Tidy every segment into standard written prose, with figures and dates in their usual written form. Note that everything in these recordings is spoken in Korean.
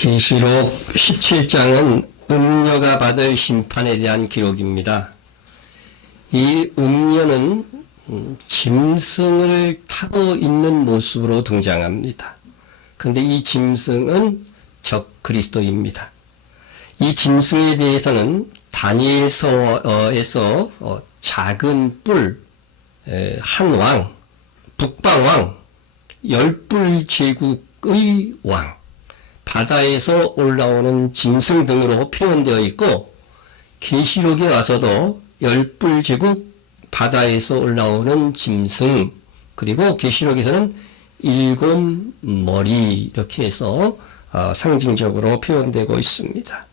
계시록 17장은 음녀가 받을 심판에 대한 기록입니다. 이 음녀는 짐승을 타고 있는 모습으로 등장합니다. 그런데 이 짐승은 적 그리스도입니다. 이 짐승에 대해서는 다니엘서에서 작은 뿔, 한 왕, 북방왕, 10뿔 제국의 왕, 바다에서 올라오는 짐승 등으로 표현되어 있고, 계시록에 와서도 10뿔 제국, 바다에서 올라오는 짐승, 그리고 계시록에서는 7머리 이렇게 해서 상징적으로 표현되고 있습니다.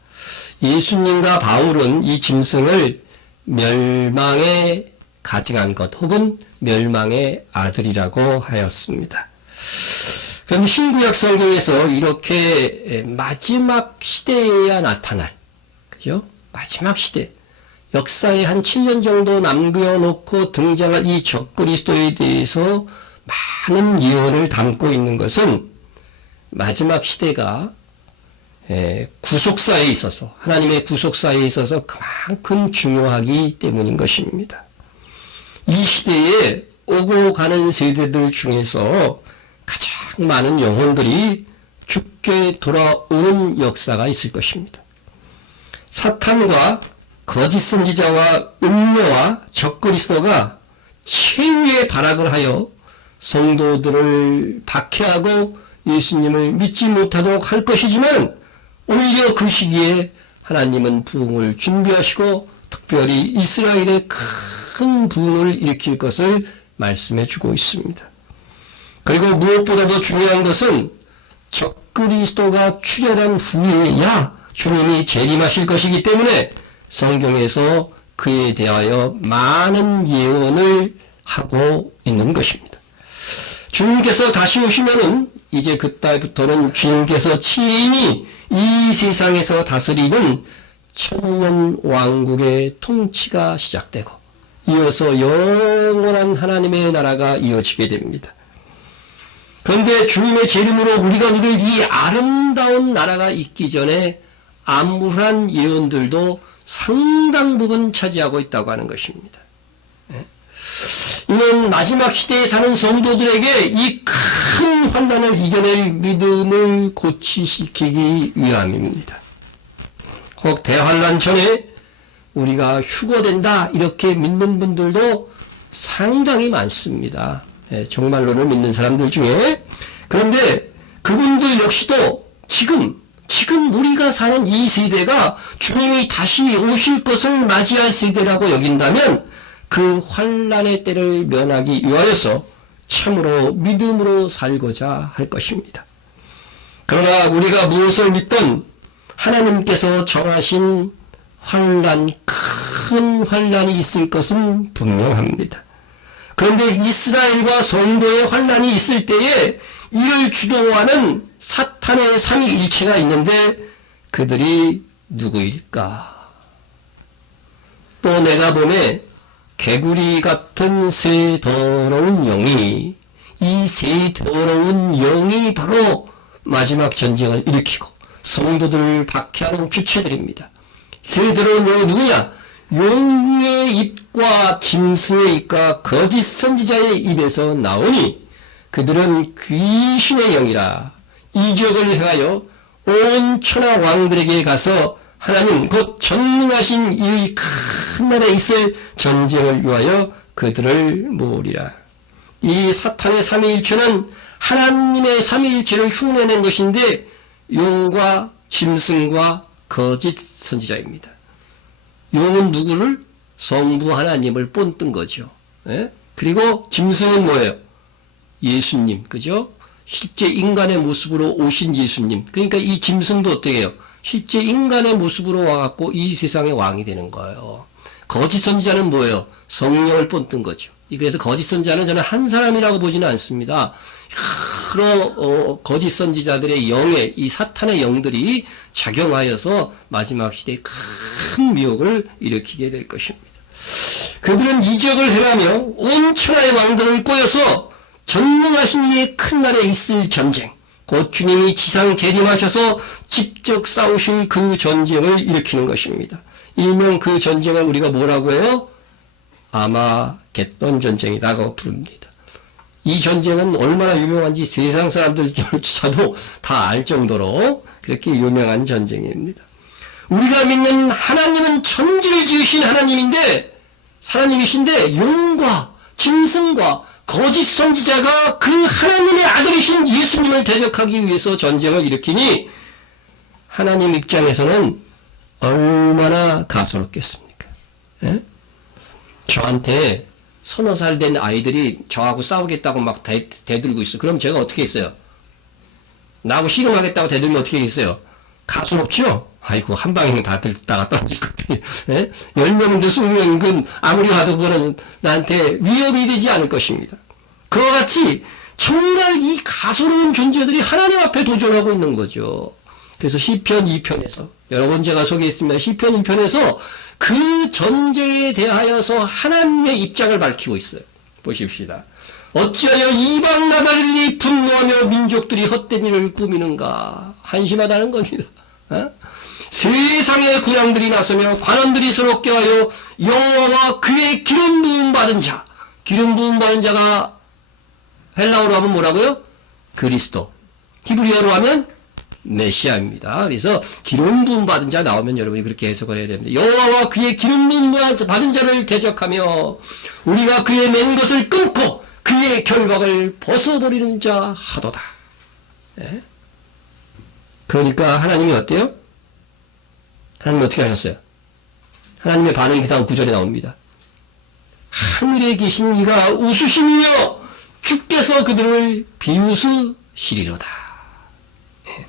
예수님과 바울은 이 짐승을 멸망에 가증한 것 혹은 멸망의 아들이라고 하였습니다. 그런데 신구약 성경에서 이렇게 마지막 시대에야 나타날, 그죠? 마지막 시대, 역사에 한 7년 정도 남겨놓고 등장할 이 적그리스도에 대해서 많은 예언을 담고 있는 것은 마지막 시대가 구속사에 있어서, 하나님의 구속사에 있어서 그만큼 중요하기 때문인 것입니다. 이 시대에 오고 가는 세대들 중에서 가장 많은 영혼들이 죽게 돌아오는 역사가 있을 것입니다. 사탄과 거짓 선지자와 음녀와 적그리스도가 최후의 발악을 하여 성도들을 박해하고 예수님을 믿지 못하도록 할 것이지만, 오히려 그 시기에 하나님은 부흥을 준비하시고 특별히 이스라엘에 큰 부흥을 일으킬 것을 말씀해 주고 있습니다. 그리고 무엇보다도 중요한 것은 적그리스도가 출현한 후에야 주님이 재림하실 것이기 때문에 성경에서 그에 대하여 많은 예언을 하고 있는 것입니다. 주님께서 다시 오시면은 이제 그때부터는 주님께서 친히 이 세상에서 다스리는 천년 왕국의 통치가 시작되고 이어서 영원한 하나님의 나라가 이어지게 됩니다. 그런데 주님의 재림으로 우리가 누릴 이 아름다운 나라가 있기 전에 암울한 예언들도 상당 부분 차지하고 있다고 하는 것입니다. 이는 마지막 시대에 사는 성도들에게 이 큰 환난을 이겨낼 믿음을 고취시키기 위함입니다. 혹 대환난 전에 우리가 휴거된다 이렇게 믿는 분들도 상당히 많습니다. 정말로를 믿는 사람들 중에. 그런데 그분들 역시도 지금 우리가 사는 이 세대가 주님이 다시 오실 것을 맞이할 세대라고 여긴다면 그 환난의 때를 면하기 위하여서 참으로 믿음으로 살고자 할 것입니다. 그러나 우리가 무엇을 믿든 하나님께서 정하신 환난, 큰 환난이 있을 것은 분명합니다. 그런데 이스라엘과 성도의 환난이 있을 때에 이를 주도하는 사탄의 삼위일체가 있는데 그들이 누구일까? 또 내가 보매 개구리 같은 새 더러운 영이, 이 새 더러운 영이 바로 마지막 전쟁을 일으키고 성도들을 박해하는 주체들입니다. 새 더러운 영이 누구냐? 용의 입과 짐승의 입과 거짓 선지자의 입에서 나오니 그들은 귀신의 영이라 이적을 행하여 온 천하 왕들에게 가서 하나님 곧 전능하신 이 큰 나라에 있을 전쟁을 위하여 그들을 모으리라. 이 사탄의 삼위일체는 하나님의 삼위일체를 흉내낸 것인데 용과 짐승과 거짓 선지자입니다. 용은 누구를? 성부 하나님을 본뜬 거죠. 그리고 짐승은 뭐예요? 예수님, 그죠? 실제 인간의 모습으로 오신 예수님. 그러니까 이 짐승도 어떻게 해요? 실제 인간의 모습으로 와갖고 이 세상의 왕이 되는 거예요. 거짓 선지자는 뭐예요? 성령을 본뜬 거죠. 그래서 거짓 선지자는 저는 한 사람이라고 보지는 않습니다. 여러 거짓 선지자들의 영에 이 사탄의 영들이 작용하여서 마지막 시대에 큰 미혹을 일으키게 될 것입니다. 그들은 이적을 행하며 온 천하의 왕들을 꼬여서 전능하신 이의 큰 날에 있을 전쟁, 곧 주님이 지상 재림하셔서 직접 싸우실 그 전쟁을 일으키는 것입니다. 일명 그 전쟁을 우리가 뭐라고 해요? 아마겟돈 전쟁이라고 부릅니다. 이 전쟁은 얼마나 유명한지 세상 사람들조차도 다 알 정도로 그렇게 유명한 전쟁입니다. 우리가 믿는 하나님은 천지를 지으신 하나님이신데 용과 짐승과 거짓 선지자가 그 하나님의 아들이신 예수님을 대적하기 위해서 전쟁을 일으키니 하나님 입장에서는 얼마나 가소롭겠습니까? 예? 저한테 서너 살 된 아이들이 저하고 싸우겠다고 막 대들고 있어. 그럼 제가 어떻게 했어요? 나하고 씨름하겠다고 대들면 어떻게 했어요? 가소롭죠? 아이고, 한 방이면 다 들다가 떨어질 것 같아요. 예? 10명인데 20명은 아무리 봐도 그거는 나한테 위협이 되지 않을 것입니다. 그와 같이 정말 이 가소로운 존재들이 하나님 앞에 도전하고 있는 거죠. 그래서 시편 2편에서, 여러분 제가 소개했습니다. 시편 2편에서 그 전쟁에 대하여서 하나님의 입장을 밝히고 있어요. 보십시다. 어찌하여 이방 나라들이 분노하며 민족들이 헛된 일을 꾸미는가. 한심하다는 겁니다. 어? 세상의 군왕들이 나서며 관원들이 서럽게 하여 여호와와 그의 기름 부음 받은 자, 기름 부음 받은 자가 헬라어로 하면 뭐라고요? 그리스도. 히브리어로 하면 메시아입니다. 그래서 기름 부음 받은 자 나오면 여러분이 그렇게 해석을 해야 됩니다. 여호와와 그의 기름 부음 받은 자를 대적하며 우리가 그의 맨 것을 끊고 그의 결박을 벗어버리는 자 하도다. 예? 그러니까 하나님이 어때요? 하나님이 어떻게 하셨어요? 하나님의 반응이 그 다음 구절에 나옵니다. 하늘에 계신 이가 웃으시며 주께서 그들을 비웃으시리로다. 예.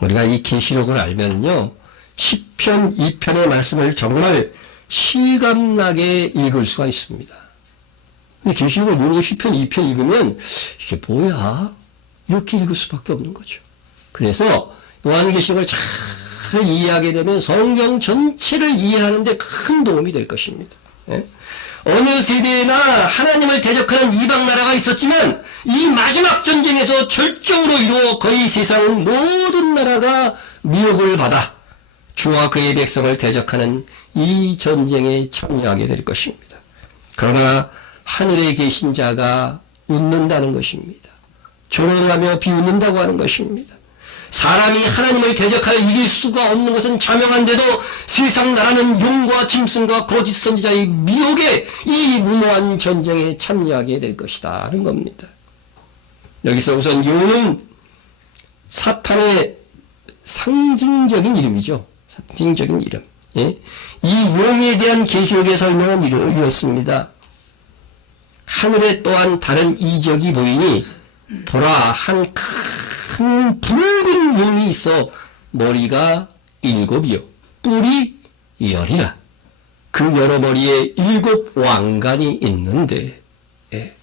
우리가 이 계시록을 알면요, 시편 2편의 말씀을 정말 실감나게 읽을 수가 있습니다. 근데 계시록을 모르고 시편 2편 읽으면 이게 뭐야? 이렇게 읽을 수밖에 없는 거죠. 그래서 요한계시록을 잘 이해하게 되면 성경 전체를 이해하는 데 큰 도움이 될 것입니다. 예? 어느 세대에나 하나님을 대적하는 이방 나라가 있었지만 이 마지막 전쟁에서 절정으로 이루어 거의 세상 모든 나라가 미혹을 받아 주와 그의 백성을 대적하는 이 전쟁에 참여하게 될 것입니다. 그러나 하늘에 계신 자가 웃는다는 것입니다. 조롱하며 비웃는다고 하는 것입니다. 사람이 하나님을 대적하여 이길 수가 없는 것은 자명한데도 세상 나라는 용과 짐승과 거짓 선지자의 미혹에 이 무모한 전쟁에 참여하게 될 것이다 하는 겁니다. 여기서 우선 용은 사탄의 상징적인 이름이죠. 상징적인 이름. 예? 이 용에 대한 계시록의 설명은 이렇습니다. 하늘에 또한 다른 이적이 보이니 보라, 한 큰 붉은 용이 있어 머리가 7이요 뿔이 10이라. 그 여러 머리에 7 왕관이 있는데, 예.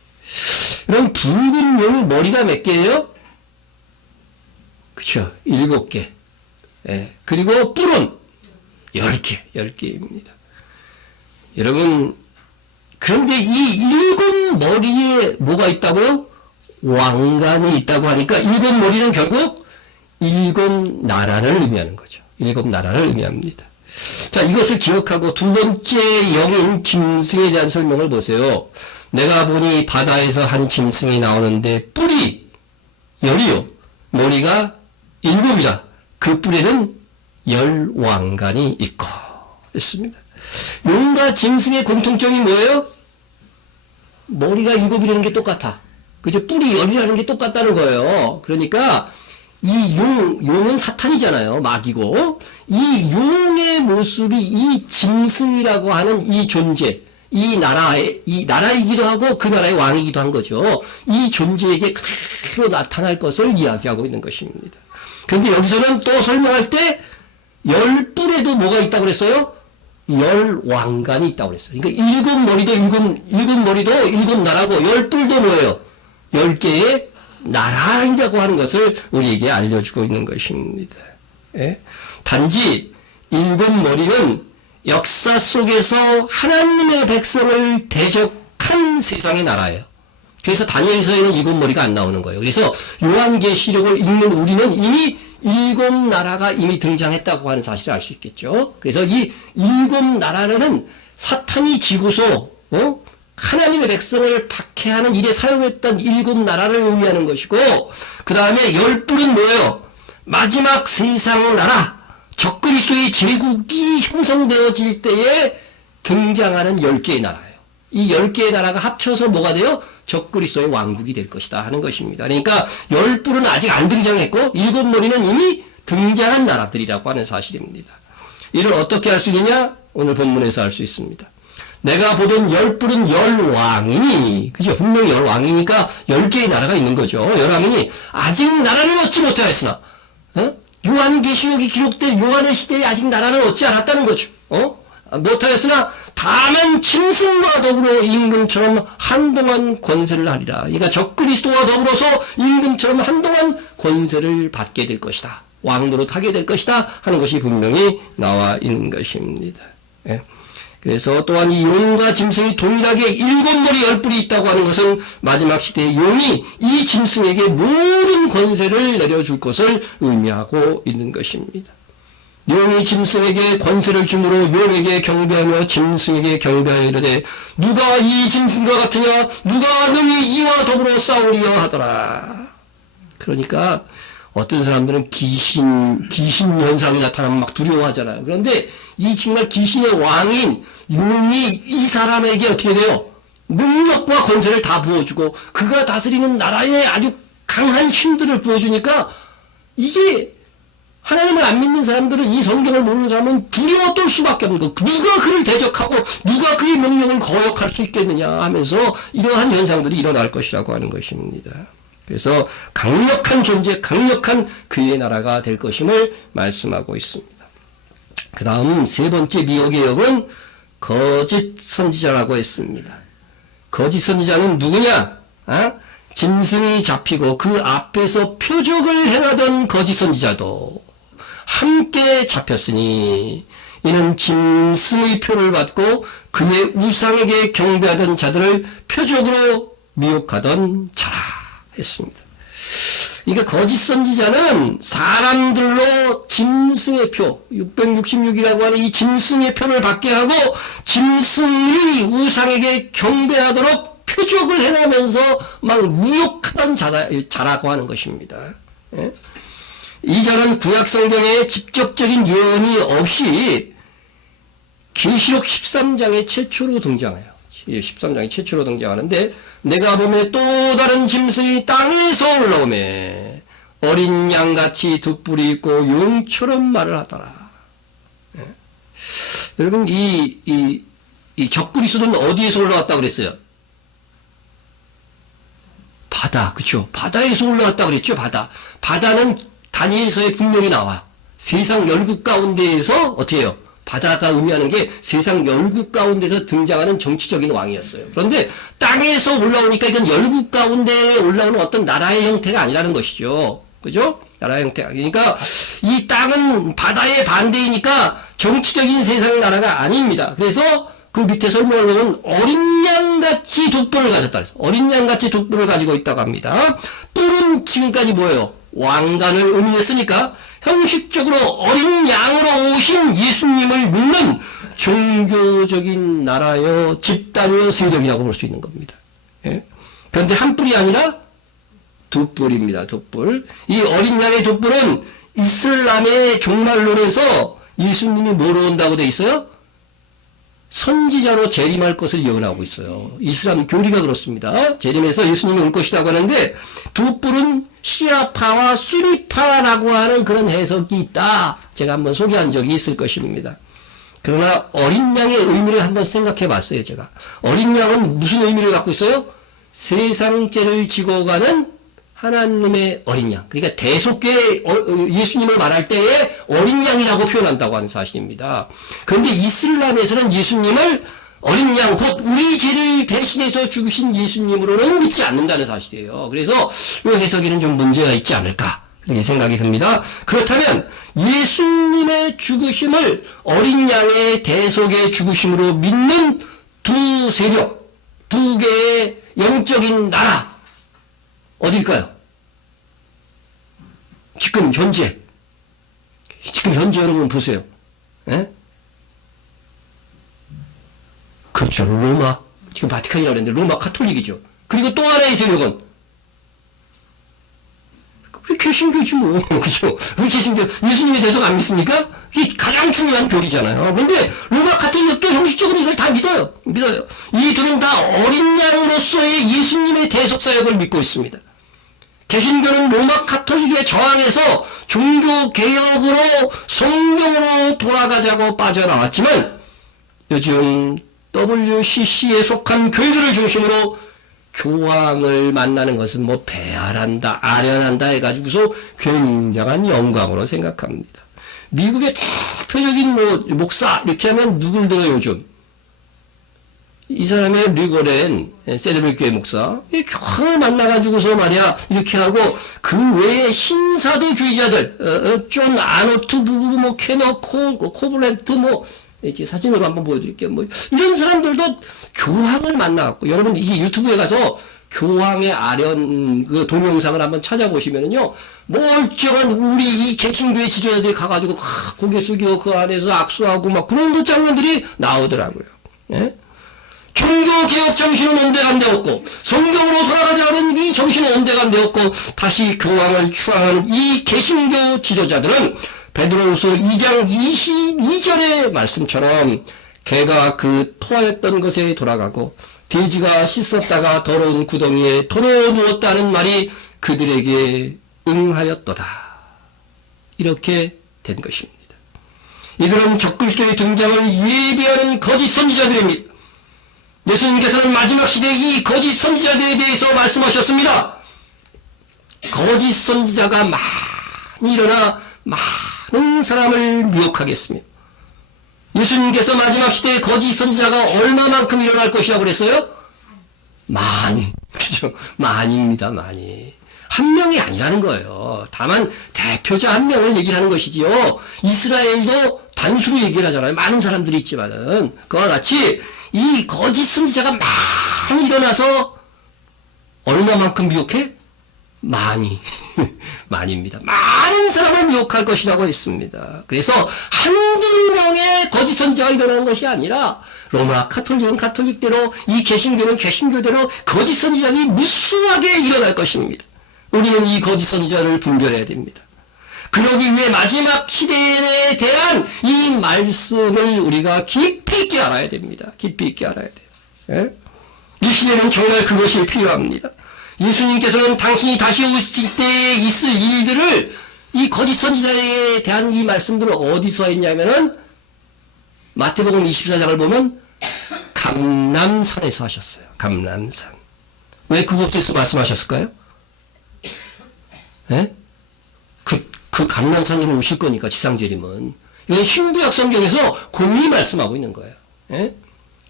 그럼 붉은 용이 머리가 몇 개예요? 그쵸, 7개. 예. 그리고 뿔은 10개입니다. 여러분, 그런데 이 7 머리에 뭐가 있다고요? 왕관이 있다고 하니까 7 머리는 결국 7 나라를 의미하는 거죠. 7 나라를 의미합니다. 자, 이것을 기억하고 두 번째 영인 짐승에 대한 설명을 보세요. 내가 보니 바다에서 한 짐승이 나오는데 뿔이 10이요. 머리가 7이라. 그 뿔에는 10 왕관이 있고 있습니다. 용과 짐승의 공통점이 뭐예요? 머리가 7이라는 게 똑같아. 그죠? 뿔이 10이라는 게 똑같다는 거예요. 그러니까 이 용은 사탄이잖아요. 마귀고. 이 용의 모습이 이 짐승이라고 하는 이 존재, 이 나라이기도 하고 그 나라의 왕이기도 한 거죠. 이 존재에게 그대로 나타날 것을 이야기하고 있는 것입니다. 그런데 여기서는 또 설명할 때 10뿔에도 뭐가 있다고 그랬어요? 10 왕관이 있다고 그랬어요. 그러니까 7 머리도 7 나라고 10뿔도 뭐예요? 10개의 나라이라고 하는 것을 우리에게 알려주고 있는 것입니다. 예? 단지 7 머리는 역사 속에서 하나님의 백성을 대적한 세상의 나라예요. 그래서 다니엘서에는 일곱 머리가 안 나오는 거예요. 그래서 요한계시록을 읽는 우리는 이미 일곱 나라가 이미 등장했다고 하는 사실을 알 수 있겠죠. 그래서 이 일곱 나라는 사탄이 지고서 하나님의 백성을 박해하는 일에 사용했던 일곱 나라를 의미하는 것이고, 그 다음에 열 뿔은 뭐예요? 마지막 세상 나라, 적그리스도의 제국이 형성되어질 때에 등장하는 10개의 나라예요. 이 10개의 나라가 합쳐서 뭐가 돼요? 적그리스도의 왕국이 될 것이다 하는 것입니다. 그러니까 열 뿔은 아직 안 등장했고 일곱 머리는 이미 등장한 나라들이라고 하는 사실입니다. 이를 어떻게 할 수 있느냐? 오늘 본문에서 알 수 있습니다. 내가 보던 열 뿔은 열 왕이니, 그죠? 분명히 열 왕이니까 10개의 나라가 있는 거죠. 열 왕이니 아직 나라를 얻지 못하였으나, 요한계시록이 기록된 요한의 시대에 아직 나라를 얻지 않았다는 거죠. 못하였으나 다만 짐승과 더불어 임금처럼 한동안 권세를 하리라. 그러니까 적그리스도와 더불어서 임금처럼 한동안 권세를 받게 될 것이다. 왕노릇 하게 될 것이다 하는 것이 분명히 나와 있는 것입니다. 예. 그래서 또한 이 용과 짐승이 동일하게 일곱 머리 열 뿔이 있다고 하는 것은 마지막 시대의 용이 이 짐승에게 모든 권세를 내려줄 것을 의미하고 있는 것입니다. 용이 짐승에게 권세를 주므로 용에게 경배하며 짐승에게 경배하여 이르되 누가 이 짐승과 같으냐, 누가 능히 이와 더불어 싸우리여 하더라. 그러니까 어떤 사람들은 귀신 현상이 나타나면 막 두려워하잖아요. 그런데 이 정말 귀신의 왕인 용이 이 사람에게 어떻게 돼요? 능력과 권세를 다 부어주고 그가 다스리는 나라에 아주 강한 힘들을 부어주니까, 이게 하나님을 안 믿는 사람들은, 이 성경을 모르는 사람은 두려워 떨 수밖에 없는 거. 누가 그를 대적하고 누가 그의 명령을 거역할 수 있겠느냐 하면서 이러한 현상들이 일어날 것이라고 하는 것입니다. 그래서 강력한 존재, 강력한 그의 나라가 될 것임을 말씀하고 있습니다. 그 다음 세 번째 미혹의 역은 거짓 선지자라고 했습니다. 거짓 선지자는 누구냐? 짐승이 잡히고 그 앞에서 표적을 행하던 거짓 선지자도 함께 잡혔으니 이는 짐승의 표를 받고 그의 우상에게 경배하던 자들을 표적으로 미혹하던 자라 했습니다. 그러니까 거짓 선지자는 사람들로 짐승의 표, 666이라고 하는 이 짐승의 표를 받게 하고 짐승이 우상에게 경배하도록 표적을 행하면서 막 미혹하던 자라고 하는 것입니다. 예? 이 자는 구약 성경에 직접적인 예언이 없이 계시록 13장에 최초로 등장해요. 13장에 최초로 등장하는데, 내가 보매 또 다른 짐승이 땅에서 올라오매 어린 양같이 두 뿔이 있고 용처럼 말을 하더라. 예? 여러분, 이 적그리스도는 어디에서 올라왔다고 그랬어요? 바다, 그쵸? 바다에서 올라왔다고 그랬죠? 바다는 다니엘서에 분명히 나와. 세상 열국 가운데에서 어떻게 해요? 바다가 의미하는 게 세상 열국 가운데서 등장하는 정치적인 왕이었어요. 그런데 땅에서 올라오니까 이건 열국 가운데에 올라오는 어떤 나라의 형태가 아니라는 것이죠. 그죠? 나라의 형태가. 그러니까 이 땅은 바다의 반대이니까 정치적인 세상 나라가 아닙니다. 그래서 그 밑에 설명을 보면 어린 양같이 두 뿔을 가졌다 그래서 어린 양같이 두 뿔을 가지고 있다고 합니다. 뿔은 지금까지 뭐예요? 왕관을 의미했으니까 형식적으로 어린 양으로 오신 예수님을 믿는 종교적인 나라요, 집단이요, 세력이라고 볼 수 있는 겁니다. 예? 그런데 한 뿔이 아니라 두 뿔입니다. 두 뿔. 이 어린 양의 두 뿔은 이슬람의 종말론에서 예수님이 뭐로 온다고 돼 있어요? 선지자로 재림할 것을 예언하고 있어요. 이슬람 교리가 그렇습니다. 재림해서 예수님이 올 것이라고 하는데, 두 뿔은 시아파와 수니파라고 하는 그런 해석이 있다. 제가 한번 소개한 적이 있을 것입니다. 그러나 어린 양의 의미를 한번 생각해 봤어요, 제가. 어린 양은 무슨 의미를 갖고 있어요? 세상 죄를 지고 가는 하나님의 어린 양. 그러니까 대속죄 예수님을 말할 때에 어린 양이라고 표현한다고 하는 사실입니다. 그런데 이슬람에서는 예수님을 어린 양, 곧 우리 죄를 대신해서 죽으신 예수님으로는 믿지 않는다는 사실이에요. 그래서 이 해석에는 좀 문제가 있지 않을까, 그렇게 생각이 듭니다. 그렇다면 예수님의 죽으심을 어린 양의 대속의 죽으심으로 믿는 두 두 개의 영적인 나라 어딜까요? 지금 현재 여러분 보세요. 예? 그렇죠. 로마, 지금 바티칸이라고 그랬는데 로마 카톨릭이죠. 그리고 또 하나의 세력은 우리 개신교지 뭐. 그죠? 우리 개신교 예수님의 대속 안 믿습니까? 이게 가장 중요한 교리잖아요. 근데 로마 카톨릭도 형식적으로 이걸 다 믿어요. 이 둘은 다 어린 양으로서의 예수님의 대속 사역을 믿고 있습니다. 개신교는 로마 카톨릭에 저항해서 종교개혁으로 성경으로 돌아가자고 빠져나왔지만 요즘 WCC에 속한 교회들을 중심으로 교황을 만나는 것은 뭐 배알한다, 아련한다 해가지고서 굉장한 영광으로 생각합니다. 미국의 대표적인 뭐 목사 이렇게 하면 누굴 들어요 요즘? 이 사람의 리거렌 세레벨 교회 목사 교황을 만나가지고서 말이야 이렇게 하고 그 외에 신사도주의자들 존 아노트 부부 뭐 케너 코블렌트 뭐 이렇게 사진으로 한번 보여드릴게요. 뭐 이런 사람들도 교황을 만나갖고 여러분 이 유튜브에 가서 교황의 아련 그 동영상을 한번 찾아보시면은요 멀쩡한 우리 이 개신교의 지도자들이 가가지고 고개 숙이고 그 안에서 악수하고 막 그런 그 장면들이 나오더라고요. 예? 종교개혁 정신은 온데간데 없고 성경으로 돌아가자는 이 정신은 온데간데 없고 다시 교황을 추앙하는 이 개신교 지도자들은 베드로후서 2장 22절의 말씀처럼 개가 그 토하였던 것에 돌아가고 돼지가 씻었다가 더러운 구덩이에 도로 누웠다는 말이 그들에게 응하였도다. 이렇게 된 것입니다. 이들은 적그리스도의 등장을 예비하는 거짓 선지자들입니다. 예수님께서는 마지막 시대의 이 거짓 선지자들에 대해서 말씀하셨습니다. 거짓 선지자가 많이 일어나 많은 사람을 미혹하겠으며 예수님께서 마지막 시대에 거짓 선지자가 얼마만큼 일어날 것이라고 그랬어요? 많이. 그죠? 많이입니다. 많이. 한 명이 아니라는 거예요. 다만 대표자 한 명을 얘기를 하는 것이지요. 이스라엘도 단수로 얘기를 하잖아요. 많은 사람들이 있지만은 그와 같이 이 거짓 선지자가 많이 일어나서 얼마만큼 미혹해? 많이. 많이입니다. 많은 사람을 미혹할 것이라고 했습니다. 그래서 한두 명의 거짓 선지자가 일어나는 것이 아니라 로마 카톨릭은 카톨릭대로 이 개신교는 개신교대로 거짓 선지자가 무수하게 일어날 것입니다. 우리는 이 거짓 선지자를 분별해야 됩니다. 그러기 위해 마지막 시대에 대한 이 말씀을 우리가 깊이 있게 알아야 됩니다. 깊이 있게 알아야 돼요. 예? 이 시대는 정말 그것이 필요합니다. 예수님께서는 당신이 다시 오실 때 있을 일들을 이 거짓 선지자에 대한 이 말씀들을 어디서 했냐면은 마태복음 24장을 보면 감람산에서 하셨어요. 감람산. 왜 그곳에서 말씀하셨을까요? 예? 그 감람산으로 오실 거니까 지상재림은. 이건 신구약 성경에서 공히 말씀하고 있는 거예요. 예?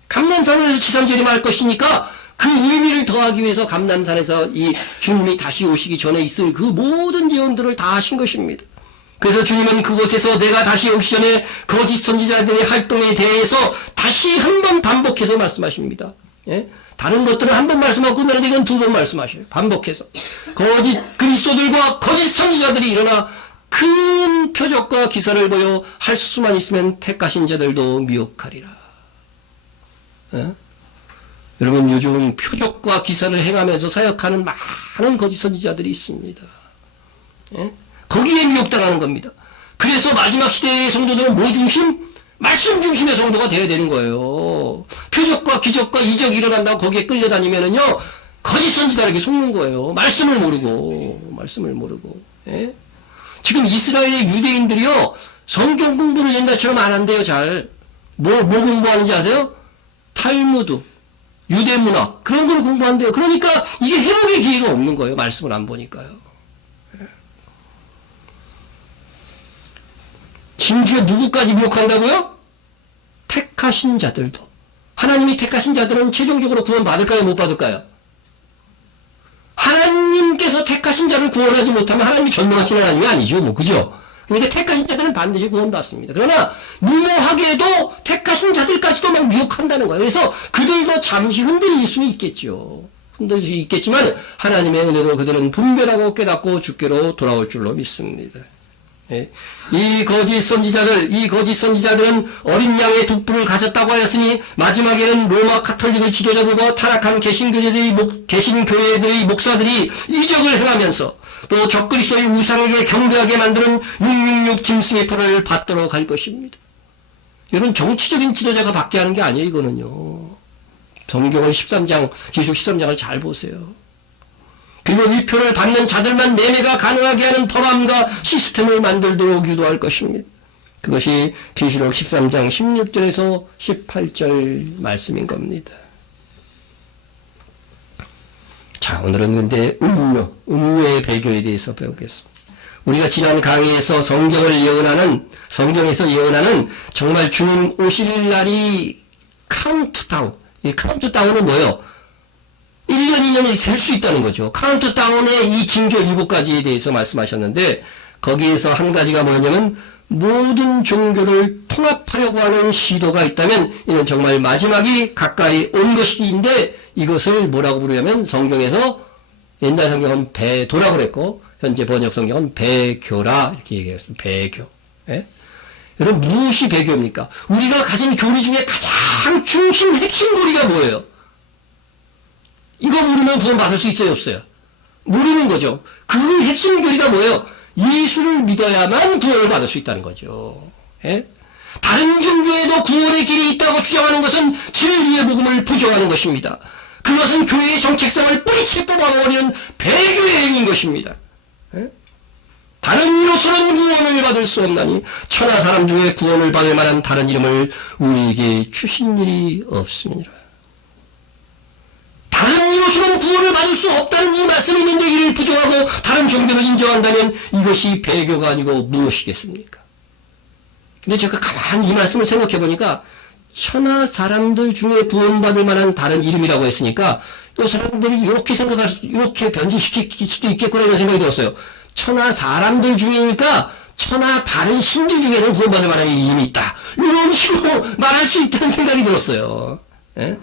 감람산에서 지상재림할 것이니까 그 의미를 더하기 위해서 감람산에서 이 주님이 다시 오시기 전에 있을 그 모든 예언들을 다 하신 것입니다. 그래서 주님은 그곳에서 내가 다시 오기 전에 거짓 선지자들의 활동에 대해서 다시 한 번 반복해서 말씀하십니다. 예? 다른 것들은 한 번 말씀하고 끝나는데 이건 두 번 말씀하셔요. 반복해서. 거짓 그리스도들과 거짓 선지자들이 일어나 큰 표적과 기사를 보여 할 수만 있으면 택하신 자들도 미혹하리라. 예? 여러분 요즘 표적과 기사를 행하면서 사역하는 많은 거짓 선지자들이 있습니다. 예? 거기에 미혹당하는 겁니다. 그래서 마지막 시대의 성도들은 뭐 중심? 말씀 중심의 성도가 되어야 되는 거예요. 표적과 기적과 이적이 일어난다고 거기에 끌려다니면은요 거짓 선지자에게 속는 거예요. 말씀을 모르고. 예? 지금 이스라엘의 유대인들이요 성경 공부를 옛날처럼 안 한대요. 잘. 뭐 공부하는지 아세요? 탈무드, 유대문학 그런 걸 공부한대요. 그러니까 이게 회복의 기회가 없는 거예요. 말씀을 안 보니까요. 심지어 누구까지 미혹한다고요? 택하신 자들도. 하나님이 택하신 자들은 최종적으로 구원 받을까요? 못 받을까요? 하나님께서 택하신 자를 구원하지 못하면 하나님이 전능하신 하나님이 아니죠. 뭐 그죠? 그러니까 택하신 자들은 반드시 구원받습니다. 그러나 무모하게도 택하신 자들까지도 막 유혹한다는 거예요. 그래서 그들도 잠시 흔들릴 수는 있겠죠. 흔들릴 수 있겠지만 하나님의 은혜로 그들은 분별하고 깨닫고 주께로 돌아올 줄로 믿습니다. 예. 이 거짓 선지자들은 어린 양의 둑불을 가졌다고 하였으니 마지막에는 로마 카톨릭의 지도자들과 타락한 개신교회들의 목사들이 이적을 행하면서 또 적그리스도의 우상에게 경배하게 만드는 666 짐승의 표를 받도록 할 것입니다. 이건 정치적인 지도자가 받게 하는 게 아니에요. 이거는요. 성경의 13장, 계시록 13장을 잘 보세요. 그리고 이 표를 받는 자들만 매매가 가능하게 하는 법안과 시스템을 만들도록 유도할 것입니다. 그것이 계시록 13장 16절에서 18절 말씀인 겁니다. 자, 오늘은 근데 음료의 배교에 대해서 배우겠습니다. 우리가 지난 강의에서 성경에서 예언하는 정말 주님 오실 날이 카운트다운. 이 카운트다운은 뭐예요? 1년, 2년이 될 수 있다는 거죠. 카운트다운의 이 징조 7가지에 대해서 말씀하셨는데, 거기에서 한 가지가 뭐냐면, 모든 종교를 통합하려고 하는 시도가 있다면, 이는 정말 마지막이 가까이 온 것인데, 이것을 뭐라고 부르냐면, 성경에서, 옛날 성경은 배도라고 그랬고, 현재 번역 성경은 배교라, 이렇게 얘기했습니다. 배교. 예? 여러분, 무엇이 배교입니까? 우리가 가진 교리 중에 가장 중심, 핵심 교리가 뭐예요? 이거 모르면 구원 받을 수 있어요, 없어요? 모르는 거죠. 그 핵심 교리가 뭐예요? 예수를 믿어야만 구원을 받을 수 있다는 거죠. 예? 다른 종교에도 구원의 길이 있다고 주장하는 것은 진리의 복음을 부정하는 것입니다. 그것은 교회의 정책성을 뿌리채 뽑아버리는 배교의 행위인 것입니다. 예? 다른 이로서는 구원을 받을 수 없나니 천하 사람 중에 구원을 받을 만한 다른 이름을 우리에게 주신 일이 없습니다. 다른 이로서는 구원을 받을 수 없다는 이 말씀이 있는데 이를 부정하고 다른 종교를 인정한다면 이것이 배교가 아니고 무엇이겠습니까? 근데 제가 가만히 이 말씀을 생각해 보니까 천하 사람들 중에 구원받을 만한 다른 이름이라고 했으니까 또 사람들이 이렇게 변질시킬 수도 있겠구나 이런 생각이 들었어요. 천하 사람들 중이니까 천하 다른 신들 중에는 구원받을 만한 이름이 있다. 이런 식으로 말할 수 있다는 생각이 들었어요. 예?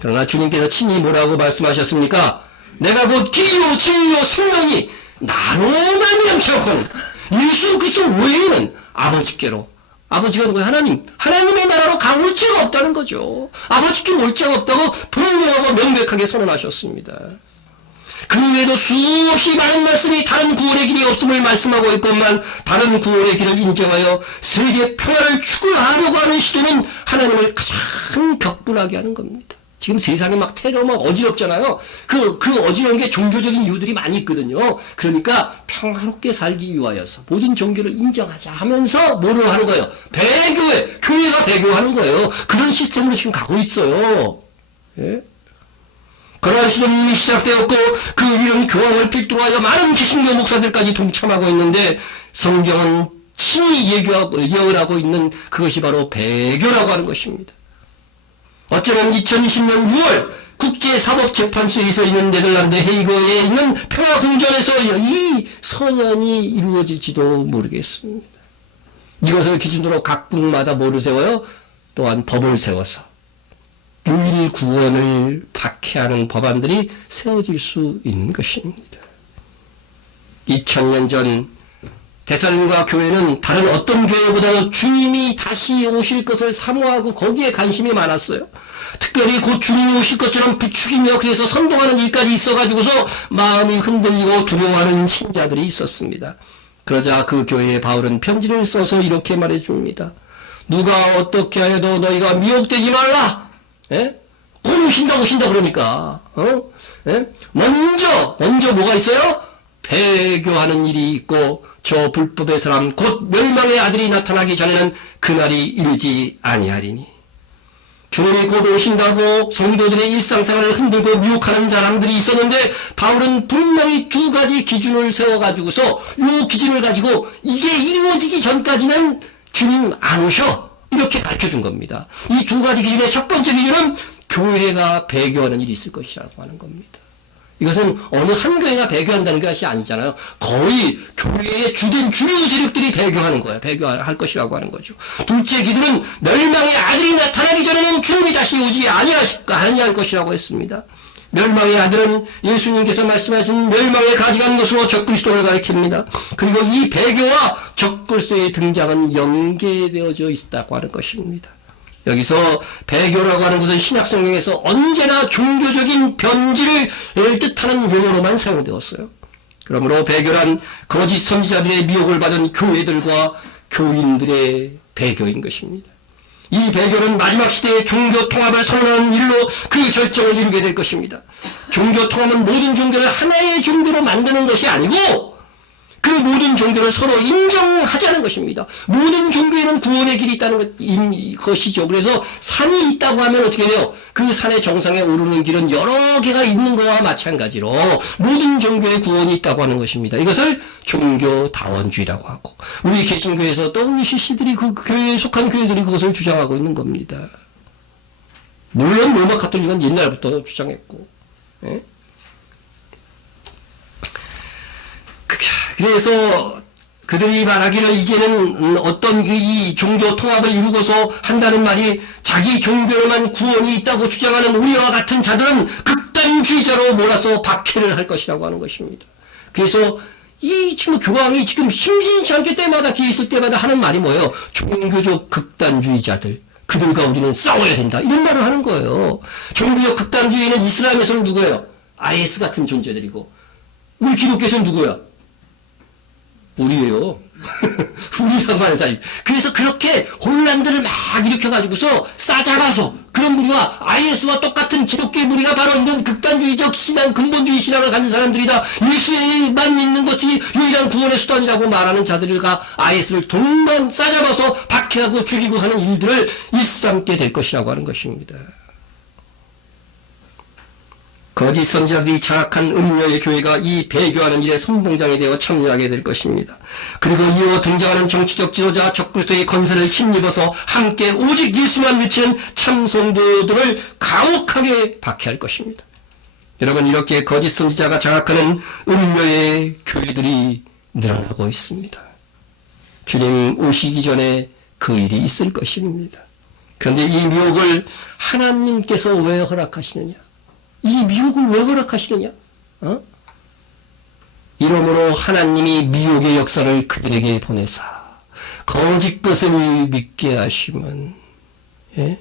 그러나 주님께서 친히 뭐라고 말씀하셨습니까? 내가 곧 길이요 진리요 생명이 나로 말미암지 않고는 예수 그리스도 외에는 아버지께로, 아버지가 누구예요? 하나님의 나라로 가올 자가 없다는 거죠. 아버지께 올 자가 없다고 분명하고 명백하게 선언하셨습니다. 그 외에도 수없이 많은 말씀이 다른 구원의 길이 없음을 말씀하고 있건만 다른 구원의 길을 인정하여 세계 평화를 추구하려고 하는 시도는 하나님을 가장 격분하게 하는 겁니다. 지금 세상에 막 테러 막 어지럽잖아요. 그 어지러운 게 종교적인 이유들이 많이 있거든요. 그러니까 평화롭게 살기 위하여서 모든 종교를 인정하자 하면서 뭐를 하는 거예요? 교회가 배교하는 거예요. 그런 시스템으로 지금 가고 있어요. 예? 그러한 시도는 이미 시작되었고 그 위는 교황을 필두로 하여 많은 개신교 목사들까지 동참하고 있는데 성경은 친히 예언하고 있는 그것이 바로 배교라고 하는 것입니다. 어쩌면 2020년 6월 국제사법재판소에서 있는 네덜란드 헤이그에 있는 평화궁전에서 이 선언이 이루어질지도 모르겠습니다. 이것을 기준으로 각 국마다 뭐를 세워요? 또한 법을 세워서 유일 구원을 박해하는 법안들이 세워질 수 있는 것입니다. 2000년 전 데살로니가 교회는 다른 어떤 교회보다도 주님이 다시 오실 것을 사모하고 거기에 관심이 많았어요. 특별히 곧 주님이 오실 것처럼 부추기며 그래서 선동하는 일까지 있어가지고서 마음이 흔들리고 두려워하는 신자들이 있었습니다. 그러자 그 교회에 바울은 편지를 써서 이렇게 말해줍니다. 누가 어떻게 하여도 너희가 미혹되지 말라. 예? 곧 오신다 그러니까. 예? 먼저 뭐가 있어요? 배교하는 일이 있고 저 불법의 사람 곧 멸망의 아들이 나타나기 전에는 그날이 이르지 아니하리니. 주님이 곧 오신다고 성도들의 일상생활을 흔들고 미혹하는 사람들이 있었는데 바울은 분명히 두 가지 기준을 세워가지고서 이 기준을 가지고 이게 이루어지기 전까지는 주님 안 오셔 이렇게 가르쳐준 겁니다. 이 두 가지 기준의 첫 번째 기준은 교회가 배교하는 일이 있을 것이라고 하는 겁니다. 이것은 어느 한 교회가 배교한다는 것이 아니잖아요. 거의 교회의 주된 주류 세력들이 배교하는 거예요. 배교할 것이라고 하는 거죠. 둘째 기도는 멸망의 아들이 나타나기 전에는 주님이 다시 오지 아니할 것이라고 했습니다. 멸망의 아들은 예수님께서 말씀하신 멸망의 가증한 것으로 적그리스도를 가리킵니다. 그리고 이 배교와 적그리스도의 등장은 연계되어져 있다고 하는 것입니다. 여기서 배교라고 하는 것은 신약성경에서 언제나 종교적인 변질을 뜻하는 용어로만 사용되었어요. 그러므로 배교란 거짓 선지자들의 미혹을 받은 교회들과 교인들의 배교인 것입니다. 이 배교는 마지막 시대의 종교 통합을 선언하는 일로 그 절정을 이루게 될 것입니다. 종교 통합은 모든 종교를 하나의 종교로 만드는 것이 아니고 그 모든 종교를 서로 인정하자는 것입니다. 모든 종교에는 구원의 길이 있다는 것이죠. 그래서 산이 있다고 하면 어떻게 돼요? 그 산의 정상에 오르는 길은 여러 개가 있는 것과 마찬가지로 모든 종교에 구원이 있다고 하는 것입니다. 이것을 종교다원주의라고 하고, 우리 개신교에서 또 우리 CC들이 그 교회에 속한 교회들이 그것을 주장하고 있는 겁니다. 물론 로마 가톨릭은 옛날부터 주장했고, 예? 그래서 그들이 말하기를 이제는 어떤 이 종교 통합을 이루고서 한다는 말이 자기 종교에만 구원이 있다고 주장하는 우리와 같은 자들은 극단주의자로 몰아서 박해를 할 것이라고 하는 것입니다. 그래서 이 지금 교황이 지금 심심치 않게 때마다 기회 있을 때마다 하는 말이 뭐예요? 종교적 극단주의자들, 그들과 우리는 싸워야 된다, 이런 말을 하는 거예요. 종교적 극단주의는 이슬람에서는 누구예요? IS 같은 존재들이고, 우리 기독교에서는 누구야? 우리예요. 우리라고 하는 사람. 그래서 그렇게 혼란들을 막 일으켜가지고서 싸잡아서 그런 무리가 IS와 똑같은 기독교의 무리가 바로 이런 극단주의적 신앙, 근본주의 신앙을 가진 사람들이다. 예수만 믿는 것이 유일한 구원의 수단이라고 말하는 자들과 IS를 동반 싸잡아서 박해하고 죽이고 하는 일들을 일삼게 될 것이라고 하는 것입니다. 거짓 선지자들이 장악한 음료의 교회가 이 배교하는 일에 선봉장이 되어 참여하게 될 것입니다. 그리고 이어 등장하는 정치적 지도자 적그리스도의 건세를 힘입어서 함께 오직 예수만 외치는 참성도들을 가혹하게 박해할 것입니다. 여러분, 이렇게 거짓 선지자가 장악하는 음료의 교회들이 늘어나고 있습니다. 주님 오시기 전에 그 일이 있을 것입니다. 그런데 이 미혹을 하나님께서 왜 허락하시느냐? 이 미혹을 왜 허락하시느냐? 이러므로 하나님이 미혹의 역사를 그들에게 보내사 거짓 것을 믿게 하시면, 예?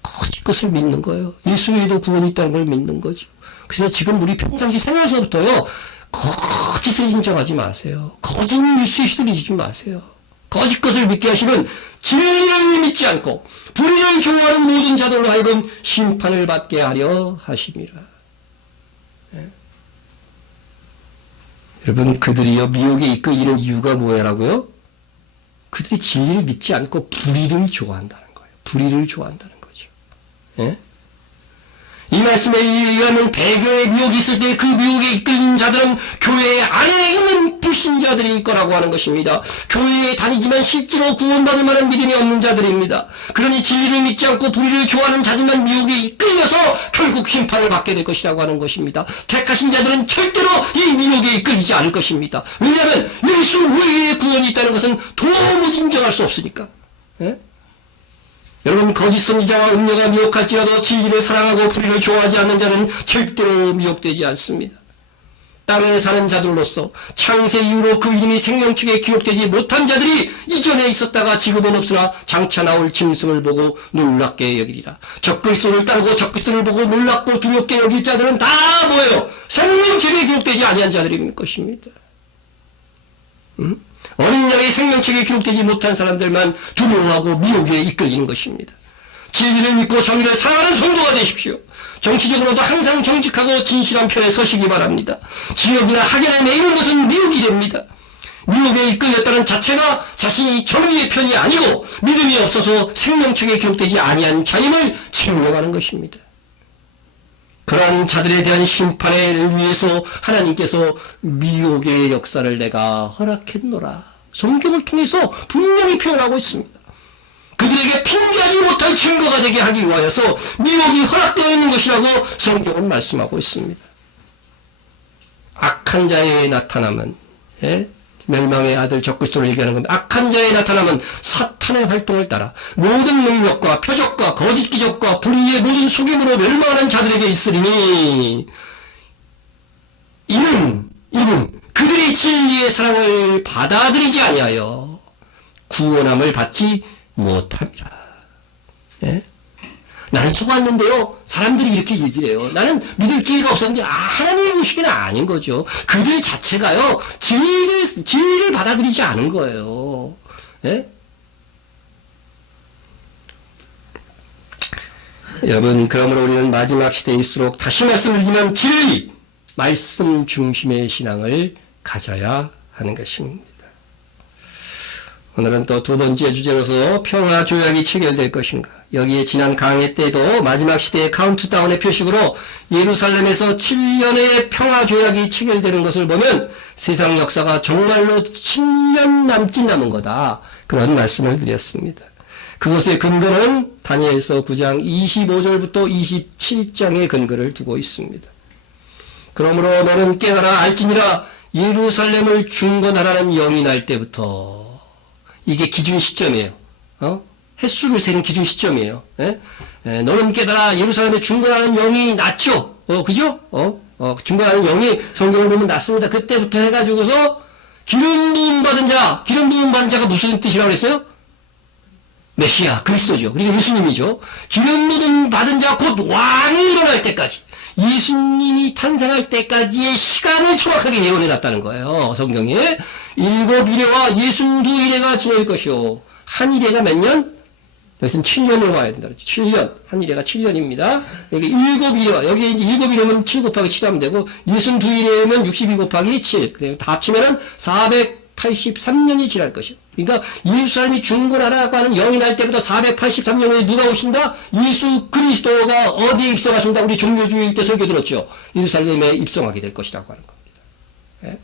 거짓 것을 믿는 거예요. 예수 외에도 구원이 있다는 걸 믿는 거죠. 그래서 지금 우리 평상시 생활에서부터요, 거짓을 인정하지 마세요. 거짓 뉴스에 휘둘리지 마세요. 거짓 것을 믿게 하시면 진리를 믿지 않고 불의를 좋아하는 모든 자들로 하여금 심판을 받게 하려 하심이라. 예? 여러분, 그들이요 미혹에 이끌리는 이유가 뭐라고요? 그들이 진리를 믿지 않고 불의를 좋아한다는 거예요. 불의를 좋아한다는 거죠. 예? 이 말씀에 의하면 배교의 미혹이 있을 때 그 미혹에 이끌린 자들은 교회 안에 있는 불신자들일 거라고 하는 것입니다. 교회에 다니지만 실제로 구원받을 만한 믿음이 없는 자들입니다. 그러니 진리를 믿지 않고 불의를 좋아하는 자들만 미혹에 이끌려서 결국 심판을 받게 될 것이라고 하는 것입니다. 택하신 자들은 절대로 이 미혹에 이끌리지 않을 것입니다. 왜냐하면 예수 외에 구원이 있다는 것은 도무지 인정할 수 없으니까. 예? 여러분, 거짓 선지자와 음료가 미혹할지라도 진리를 사랑하고 불의를 좋아하지 않는 자는 절대로 미혹되지 않습니다. 땅에 사는 자들로서 창세 이후로 그 이름이 생명책에 기록되지 못한 자들이 이전에 있었다가 지금은 없으나 장차 나올 짐승을 보고 놀랍게 여기리라. 적그리스도를 따르고 적그리스도를 보고 놀랍고 두렵게 여길 자들은 다 뭐예요? 생명책에 기록되지 아니한 자들일 것입니다. 어린 양의 생명책에 기록되지 못한 사람들만 두려워하고 미혹에 이끌리는 것입니다. 진리를 믿고 정의를 사랑하는 성도가 되십시오. 정치적으로도 항상 정직하고 진실한 편에 서시기 바랍니다. 지역이나 학연에 매이는 것은 미혹이 됩니다. 미혹에 이끌렸다는 자체가 자신이 정의의 편이 아니고 믿음이 없어서 생명책에 기록되지 아니한 자임을 증명하는 것입니다. 그러한 자들에 대한 심판을 위해서 하나님께서 미혹의 역사를 내가 허락했노라. 성경을 통해서 분명히 표현하고 있습니다. 그들에게 핑계하지 못할 증거가 되게 하기 위하여서 미혹이 허락되어 있는 것이라고 성경은 말씀하고 있습니다. 악한 자의 나타남은, 예? 멸망의 아들 적그리스도를 얘기하는 겁니다. 악한 자의 나타남은 사탄의 활동을 따라 모든 능력과 표적과 거짓 기적과 불의의 모든 속임으로 멸망하는 자들에게 있으리니 이는 그들의 진리의 사랑을 받아들이지 아니하여 구원함을 받지 못함이라. 예? 나는 속았는데요. 사람들이 이렇게 얘기를 해요. 나는 믿을 기회가 없었는데 하나님의 보시기는 아닌 거죠. 그들 자체가요. 진리를 받아들이지 않은 거예요. 예? 여러분, 그러므로 우리는 마지막 시대일수록 다시 말씀드리지만 진리, 말씀 중심의 신앙을 가져야 하는 것입니다. 오늘은 또 두 번째 주제로서 평화 조약이 체결될 것인가. 여기에 지난 강해 때도 마지막 시대의 카운트다운의 표식으로 예루살렘에서 7년의 평화 조약이 체결되는 것을 보면 세상 역사가 정말로 7년 남은 거다. 그런 말씀을 드렸습니다. 그것의 근거는 다니엘서 9장 25절부터 27장의 근거를 두고 있습니다. 그러므로 너는 깨달아 알지니라 예루살렘을 중건하라는 영이 날 때부터 이게 기준 시점이에요. 횟수를 세는 기준 시점이에요. 너는 깨달아 예루살렘에 중건하는 영이 났죠. 그죠? 중건하는 영이 성경을 보면 났습니다. 그때부터 해가지고서 기름 부음 받은 자가 무슨 뜻이라고 그랬어요? 메시아, 그리스도죠. 그리고 예수님이죠. 기름 부음 받은 자 곧 왕이 일어날 때까지, 예수님이 탄생할 때까지의 시간을 정확하게 예언해 놨다는 거예요. 성경에 7일에와 62일에가 지낼 것이요. 한 일에가 몇 년? 여기서는 7년을 봐야 된다. 7년. 한 일에가 7년입니다. 여기 7일에와, 여기 이제 7일이면 7 곱하기 7 하면 되고, 62일에면 62 곱하기 7. 그래요. 다 합치면은 483년이 지날 것이요. 그러니까 예루살렘이 중건하라고 하는 영이 날 때부터 483년 후에 누가 오신다? 예수 그리스도가 어디에 입성하신다? 우리 종교주의 때 설교 들었죠. 예루살렘에 입성하게 될 것이라고 하는 겁니다. 예?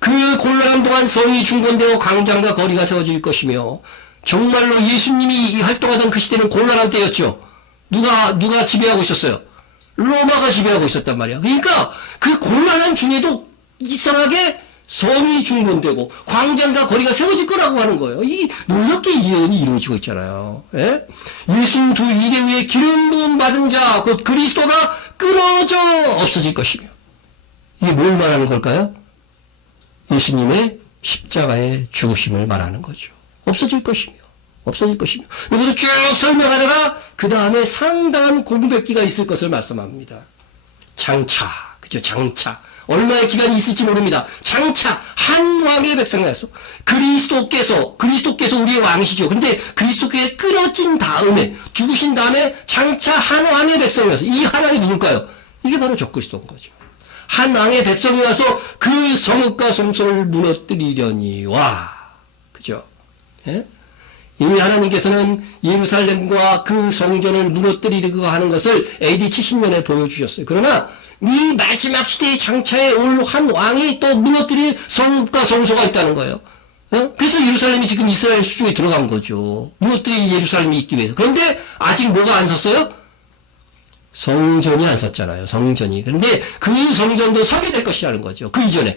그 곤란한 동안 성이 중건되어 광장과 거리가 세워질 것이며, 정말로 예수님이 활동하던 그 시대는 곤란한 때였죠. 누가 지배하고 있었어요? 로마가 지배하고 있었단 말이야. 그러니까 그 곤란한 중에도 이상하게 성이 중건되고 광장과 거리가 세워질 거라고 하는 거예요. 이 놀랍게 예언이 이루어지고 있잖아요. 예? 62일에 의해 기름 부음 받은 자 곧 그리스도가 끊어져 없어질 것이며, 이게 뭘 말하는 걸까요? 예수님의 십자가의 죽으심을 말하는 거죠. 없어질 것이며. 여기서 쭉 설명하다가 그 다음에 상당한 공백기가 있을 것을 말씀합니다. 장차, 그죠? 장차. 얼마의 기간이 있을지 모릅니다. 장차 한 왕의 백성이었어. 그리스도께서 우리의 왕이시죠. 그런데 그리스도께 끊어진 다음에, 죽으신 다음에 장차 한 왕의 백성이었어. 이 한 왕이 누굴까요? 이게 바로 적그리스도인 거죠. 한 왕의 백성이 와서 그 성읍과 성소를 무너뜨리려니와, 그죠? 예? 이미 하나님께서는 예루살렘과 그 성전을 무너뜨리려고 하는 것을 AD 70년에 보여주셨어요. 그러나 이 마지막 시대의 장차에 올 한 왕이 또 무너뜨릴 성읍과 성소가 있다는 거예요. 그래서 예루살렘이 지금 이스라엘 수중에 들어간 거죠. 무너뜨릴 예루살렘이 있기 위해서. 그런데 아직 뭐가 안 섰어요? 성전이 안 섰잖아요. 성전이. 그런데 그 성전도 서게 될 것이라는 거죠. 그 이전에.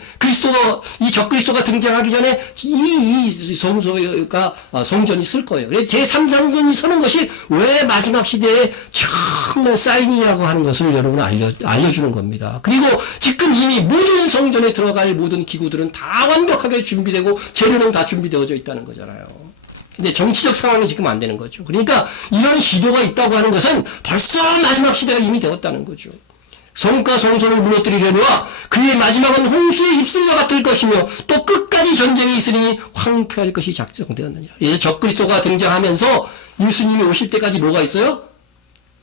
이 적그리스도가 등장하기 전에 이 성소가, 성전이 설 거예요. 그래서 제3성전이 서는 것이 왜 마지막 시대에 정말 사인이라고 하는 것을 여러분 알려주는 겁니다. 그리고 지금 이미 모든 성전에 들어갈 모든 기구들은 다 완벽하게 준비되고 재료는 다 준비되어져 있다는 거잖아요. 근데 정치적 상황이 지금 안 되는 거죠. 그러니까 이런 시도가 있다고 하는 것은 벌써 마지막 시대가 이미 되었다는 거죠. 성과 성소를 무너뜨리려니와 그의 마지막은 홍수의 입술과 같을 것이며 또 끝까지 전쟁이 있으니 황폐할 것이 작정되었느니라. 이제 적그리스도가 등장하면서 예수님이 오실 때까지 뭐가 있어요?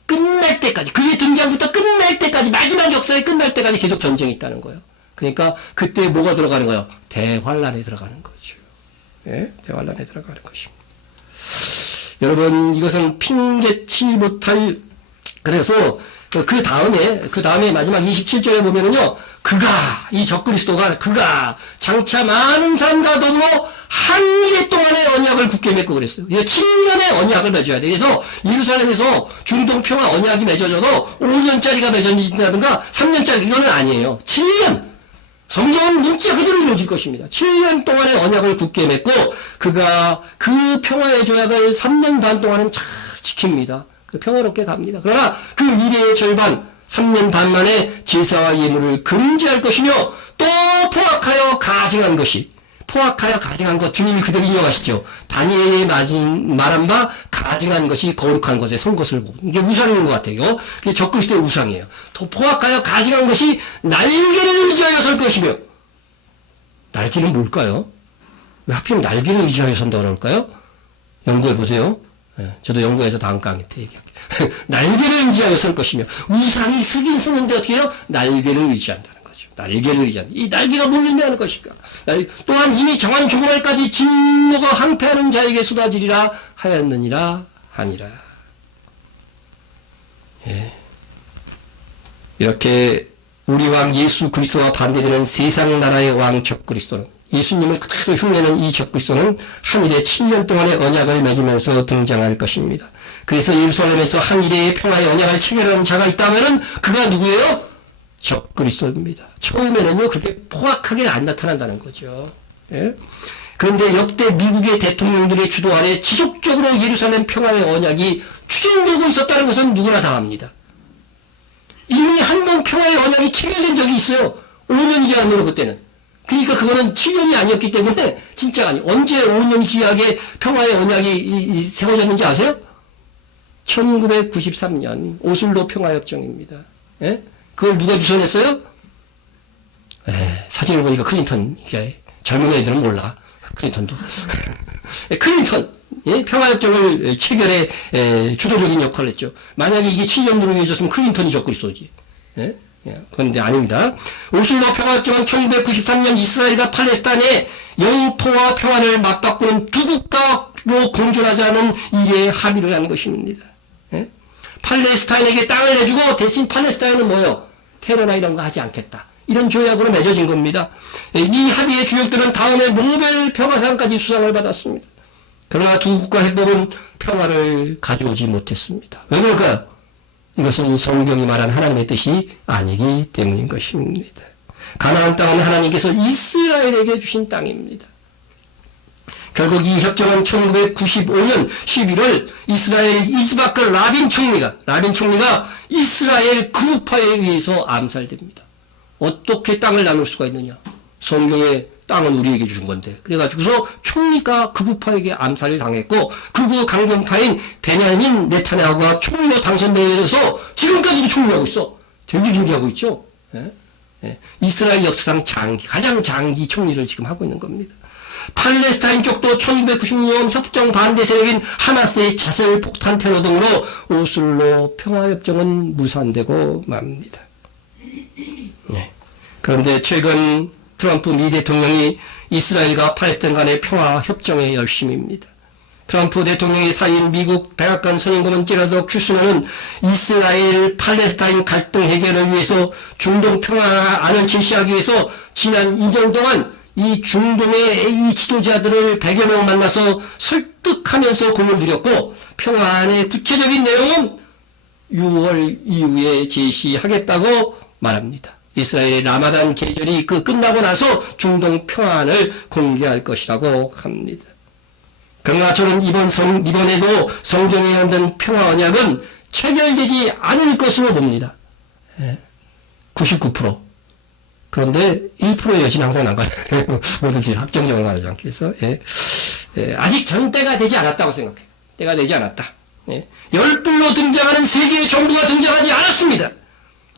끝날 때까지, 그의 등장부터 끝날 때까지, 마지막 역사에 끝날 때까지 계속 전쟁이 있다는 거예요. 그러니까 그때 뭐가 들어가는 거예요? 대환란에 들어가는 거죠. 예? 대환란에 들어가는 것입니다. 여러분, 이것은 핑계치 못할, 그래서 그 다음에 마지막 27절에 보면은요, 이 적그리스도가 장차 많은 사람과 더불어 한 일해 동안의 언약을 굳게 맺고 그랬어요. 7년의 언약을 맺어야 돼. 그래서 예루살렘에서 중동 평화 언약이 맺어져도 5년짜리가 맺어진다든가 3년짜리, 이거는 아니에요. 7년. 성경은 문자 그대로 이루어질 것입니다. 7년 동안의 언약을 굳게 맺고 그가 그 평화의 조약을 3년 반 동안은 잘 지킵니다. 평화롭게 갑니다. 그러나 그 이래의 절반 3년 반 만에 제사와 예물을 금지할 것이며 또 포악하여 가증한 것이 포악하여 가증한 것 주님이 그대로 인용하시죠. 다니엘이 말한 바 가증한 것이 거룩한 것에 선 것을 보고 이게 우상인 것 같아요. 이게 적그리스도의 우상이에요. 또 포악하여 가증한 것이 날개를 의지하여 설 것이며 날개는 뭘까요? 왜 하필 날개를 의지하여 선다고 그럴까요? 연구해 보세요. 저도 연구해서 다음 강의 때 얘기할게요. 날개를 의지하여 설 것이며 우상이 쓰긴 쓰는데 어떻게 해요? 날개를 의지한다는 거죠. 날개를 의지한다. 이 날개가 뭘 의미하는 것일까? 또한 이미 정한 종말까지 진노가 항폐하는 자에게 쏟아지리라 하였느니라 하니라. 예. 이렇게 우리 왕 예수 그리스도와 반대되는 세상 나라의 왕 적그리스도는 예수님을 그대로 흉내는 이 적그리스도는 하늘에 7년 동안의 언약을 맺으면서 등장할 것입니다. 그래서 예루살렘에서 한일의 평화의 언약을 체결하는 자가 있다면 그가 누구예요? 적그리스도입니다. 처음에는요 그렇게 포악하게 안 나타난다는 거죠. 예? 그런데 역대 미국의 대통령들의 주도 아래 지속적으로 예루살렘 평화의 언약이 추진되고 있었다는 것은 누구나 다 압니다. 이미 한 번 평화의 언약이 체결된 적이 있어요. 5년 기한으로 그때는. 그러니까 그거는 7년이 아니었기 때문에 진짜가 아니에요. 언제 5년 기약에 평화의 언약이 세워졌는지 아세요? 1993년 오슬로 평화협정입니다. 예? 그걸 누가 주선했어요? 사진을 보니까 클린턴. 젊은 애들은 몰라. 클린턴도. 클린턴. 예? 평화협정을 체결에 주도적인 역할을 했죠. 만약에 이게 7년으로 이어졌으면 클린턴이 적그리스도지. 예? 그런데 아닙니다. 오슬로 평화협정은 1993년 이스라엘과 팔레스타인의 영토와 평화를 맞바꾸는 두 국가로 공존하자는 일에 합의를 한 것입니다. 예? 팔레스타인에게 땅을 내주고 대신 팔레스타인은 뭐요? 테러나 이런 거 하지 않겠다. 이런 조약으로 맺어진 겁니다. 이 합의의 주역들은 다음에 노벨 평화상까지 수상을 받았습니다. 그러나 두 국가 회복은 평화를 가져오지 못했습니다. 왜 그럴까요? 이것은 성경이 말한 하나님의 뜻이 아니기 때문인 것입니다. 가나안 땅은 하나님께서 이스라엘에게 주신 땅입니다. 결국 이 협정은 1995년 11월 이스라엘 이즈바크 라빈 총리가 이스라엘 구파에 의해서 암살됩니다. 어떻게 땅을 나눌 수가 있느냐? 성경의 땅은 우리에게 주신 건데. 그래가지고서 총리가 극우파에게 암살을 당했고 극우 강경파인 베냐민 네타냐후가 총리로 당선되어서 지금까지도 총리하고 있어. 되게 길게 하고 있죠. 예? 예. 이스라엘 역사상 가장 장기 총리를 지금 하고 있는 겁니다. 팔레스타인 쪽도 1996년 협정 반대 세력인 하마스의 자살 폭탄 테러 등으로 오슬로 평화협정은 무산되고 맙니다. 예. 그런데 최근 트럼프 미 대통령이 이스라엘과 팔레스타인 간의 평화 협정의 열심입니다. 트럼프 대통령의 사이인 미국 백악관 선임고문 제라드 큐스너는 이스라엘 팔레스타인 갈등 해결을 위해서 중동 평화안을 제시하기 위해서 지난 2년 동안 이 중동의 이 지도자들을 100여 명 만나서 설득하면서 공을 들였고 평화안의 구체적인 내용은 6월 이후에 제시하겠다고 말합니다. 이스라엘의 라마단 계절이 끝나고 나서 중동 평화안을 공개할 것이라고 합니다. 그러나 저는 이번에도 성경에 있는 평화 언약은 체결되지 않을 것으로 봅니다. 99%. 그런데 1%의 여지는 항상 남아요. 뭐든지 확정적으로 말하지 않기 위해서. 아직 전 때가 되지 않았다고 생각해요. 때가 되지 않았다. 열불로 등장하는 세계의 정부가 등장하지 않았습니다.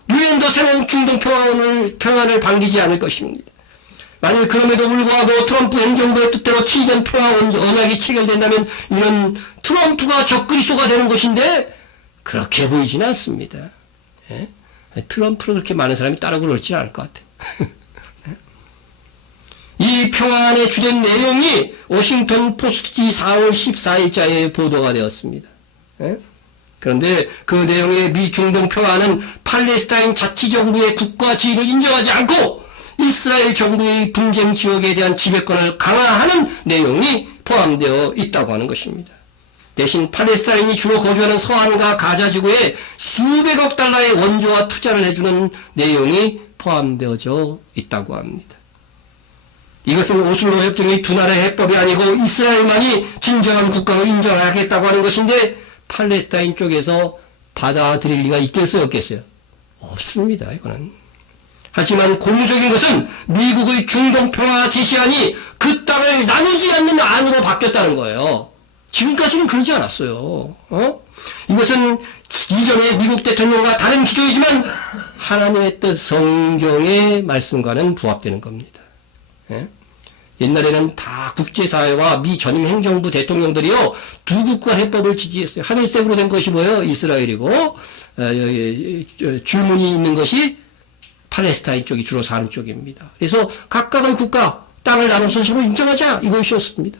유엔도 새로운 중동 평화를 반기지 않을 것입니다. 만일 그럼에도 불구하고 트럼프 행정부의 뜻대로 7년 평화 언약이 체결된다면 이는 트럼프가 적그리스도가 되는 것인데 그렇게 보이지는 않습니다. 예? 트럼프를 그렇게 많은 사람이 따르고 그럴지 않을 것 같아요. 이 평화안의 주된 내용이 워싱턴 포스트지 4월 14일자에 보도가 되었습니다. 예? 그런데 그 내용의 미 중동 평화는 팔레스타인 자치정부의 국가 지위를 인정하지 않고 이스라엘 정부의 분쟁 지역에 대한 지배권을 강화하는 내용이 포함되어 있다고 하는 것입니다. 대신 팔레스타인이 주로 거주하는 서한과 가자 지구에 수백억 달러의 원조와 투자를 해주는 내용이 포함되어져 있다고 합니다. 이것은 오슬로 협정의 두 나라의 해법이 아니고 이스라엘만이 진정한 국가로 인정하겠다고 하는 것인데 팔레스타인 쪽에서 받아들일 리가 있겠어요, 없겠어요? 없습니다, 이거는. 하지만 고무적인 것은 미국의 중동평화 제시안이 그 땅을 나누지 않는 안으로 바뀌었다는 거예요. 지금까지는 그러지 않았어요. 이것은 이전에 미국 대통령과 다른 기조이지만 하나님의 뜻 성경의 말씀과는 부합되는 겁니다. 예? 옛날에는 다 국제사회와 미 전임 행정부 대통령들이요, 두 국가 해법을 지지했어요. 하늘색으로 된 것이 뭐예요? 이스라엘이고, 줄무늬 있는 것이 팔레스타인 쪽이 주로 사는 쪽입니다. 그래서 각각의 국가, 땅을 나눠서 서로 인정하자, 이것이었습니다.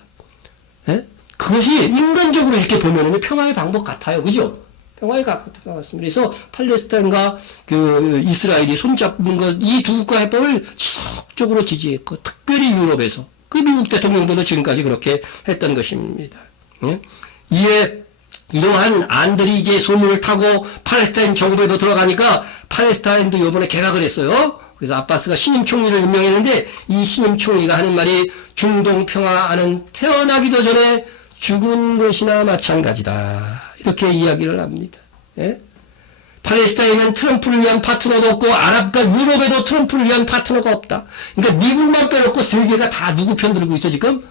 예? 그것이 인간적으로 이렇게 보면은 평화의 방법 같아요. 그죠? 평화의 같습니다. 그래서 팔레스타인과 이스라엘이 손잡는 것, 이 두 국가 해법을 지속적으로 지지했고, 특별히 유럽에서, 그 미국 대통령도 지금까지 그렇게 했던 것입니다. 예? 이에, 이러한 안들이 이제 소문을 타고 팔레스타인 정부에도 들어가니까 팔레스타인도 이번에 개각을 했어요. 그래서 아바스가 신임 총리를 임명했는데 이 신임 총리가 하는 말이 중동 평화는 태어나기도 전에 죽은 것이나 마찬가지다. 이렇게 이야기를 합니다. 예? 팔레스타인은 트럼프를 위한 파트너도 없고 아랍과 유럽에도 트럼프를 위한 파트너가 없다. 그러니까 미국만 빼놓고 세계가 다 누구 편 들고 있어 지금?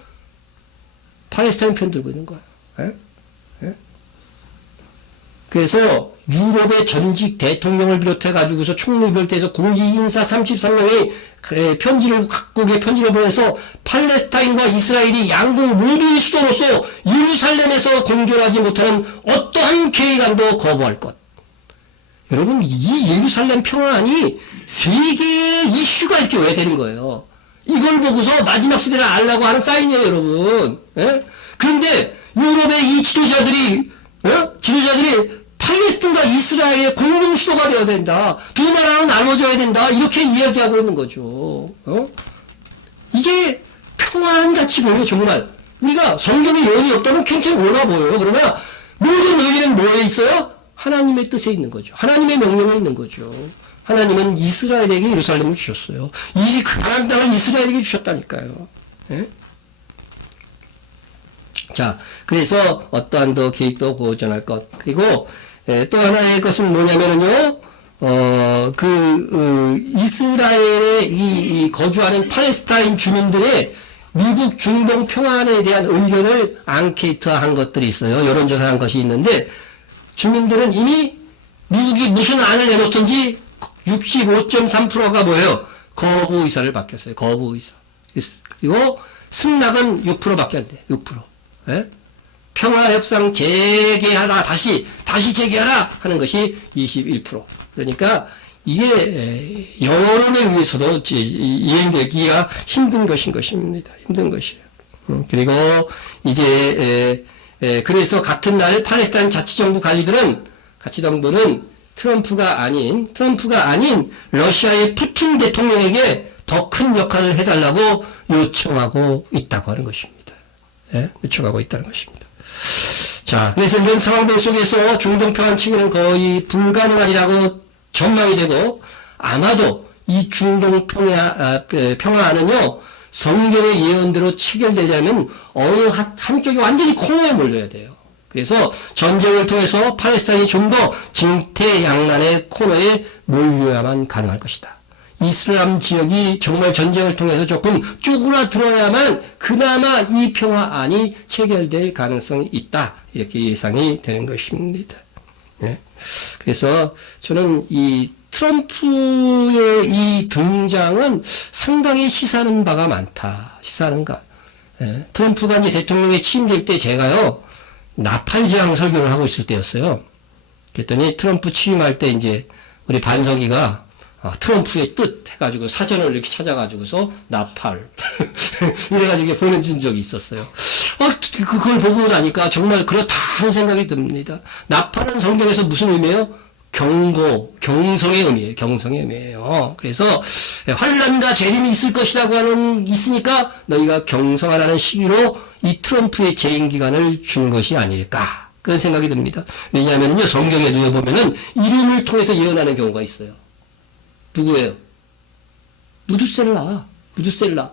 팔레스타인 편 들고 있는 거야. 예? 예? 그래서 유럽의 전직 대통령을 비롯해가지고서 총리 비롯해서 고위 인사 33명이 각국의 편지를 보내서 팔레스타인과 이스라엘이 양국 모두의 수도로서 예루살렘에서 공존하지 못하는 어떠한 계획안도 거부할 것. 여러분, 이 예루살렘 평화안이 세계의 이슈가 이렇게 왜 되는 거예요? 이걸 보고서 마지막 시대를 알라고 하는 사인이에요, 여러분. 예? 그런데 유럽의 이 지도자들이 팔레스타인과 이스라엘의 공동 수도가 되어야 된다. 두 나라는 나눠줘야 된다. 이렇게 이야기하고 있는 거죠. 이게 평화한 가치고요, 정말. 우리가 성경에 예언이 없다면 굉장히 옳아 보여요. 그러나 모든 의미는 뭐에 있어요? 하나님의 뜻에 있는 거죠. 하나님의 명령에 있는 거죠. 하나님은 이스라엘에게 예루살렘을 주셨어요. 이 가나안 땅을 이스라엘에게 주셨다니까요. 예? 자, 그래서 어떠한 더 계획도 고전할 것. 그리고 또 하나의 것은 뭐냐면은요, 이스라엘에 이 거주하는 팔레스타인 주민들의 미국 중동 평화안에 대한 의견을 앙케이트한 것들이 있어요. 여론조사한 것이 있는데, 주민들은 이미 미국이 무슨 안을 내놓든지 65.3%가 뭐예요? 거부 의사를 밝혔어요. 거부 의사. 그리고 승낙은 6%밖에 안 돼. 6%. 예? 평화협상 재개하라, 다시 재개하라 하는 것이 21%. 그러니까 이게 여론에 의해서도 이행되기가 힘든 것입니다. 힘든 것이에요. 그리고 이제 그래서 같은 날 팔레스타인 자치정부 자치정부는 트럼프가 아닌 러시아의 푸틴 대통령에게 더 큰 역할을 해달라고 요청하고 있다고 하는 것입니다. 예? 요청하고 있다는 것입니다. 자, 그래서 이런 상황들 속에서 중동 평화 체계는 거의 불가능하리라고 전망이 되고, 아마도 이 중동 평화는요, 성경의 예언대로 체결되려면 어느 한쪽이 완전히 코너에 몰려야 돼요. 그래서 전쟁을 통해서 팔레스타인이 좀 더 진퇴양난의 코너에 몰려야만 가능할 것이다. 이슬람 지역이 정말 전쟁을 통해서 조금 쪼그라들어야만 그나마 이 평화안이 체결될 가능성이 있다. 이렇게 예상이 되는 것입니다. 네. 그래서 저는 이 트럼프의 이 등장은 상당히 시사하는 바가 많다. 시사하는 것. 네. 트럼프가 이제 대통령에 취임될 때 제가요, 나팔제왕 설교를 하고 있을 때였어요. 그랬더니 트럼프 취임할 때 이제 우리 반석이가 트럼프의 뜻 해가지고 사전을 이렇게 찾아가지고서 나팔 이래가지고 보내준 적이 있었어요. 그걸 보고 나니까 정말 그렇다 하는 생각이 듭니다. 나팔은 성경에서 무슨 의미예요? 경고, 경성의 의미예요. 경성의 의미예요. 그래서 환란과 재림이 있을 것이라고 있으니까 너희가 경성하라는 시기로 이 트럼프의 재임 기간을 준 것이 아닐까, 그런 생각이 듭니다. 왜냐하면요, 성경에도 보면은 이름을 통해서 예언하는 경우가 있어요. 누구예요? 무드셀라.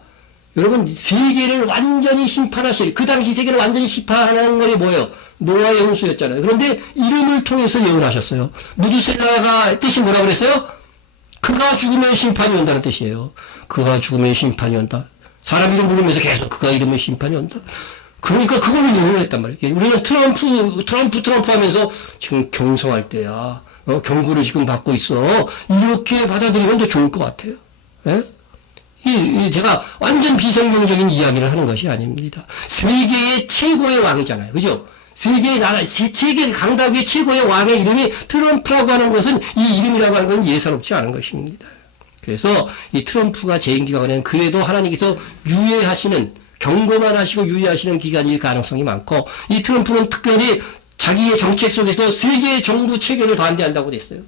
여러분, 세계를 완전히 심판하실, 그 당시 세계를 완전히 심판하는 것이 뭐예요? 노아의 홍수였잖아요. 그런데 이름을 통해서 예언하셨어요. 무드셀라가 뜻이 뭐라고 그랬어요? 그가 죽으면 심판이 온다는 뜻이에요. 그가 죽으면 심판이 온다. 사람 이름 부르면서 계속 그가 이름은 심판이 온다. 그러니까 그걸로 예언을 했단 말이에요. 우리는 트럼프 하면서 지금 경성할 때야. 경고를 지금 받고 있어. 이렇게 받아들이면 더 좋을 것 같아요. 예? 제가 완전 비성경적인 이야기를 하는 것이 아닙니다. 세계의 최고의 왕이잖아요. 그죠? 세계의 나라, 세계 강다국의 최고의 왕의 이름이 트럼프라고 하는 것은 이 이름이라고 하는 것은 예사롭지 않은 것입니다. 그래서 이 트럼프가 재임 기간에는 그래도 하나님께서 유예하시는, 경고만 하시고 유예하시는 기간일 가능성이 많고, 이 트럼프는 특별히 자기의 정책 속에서 세계 정부 체계를 반대한다고 됐어요.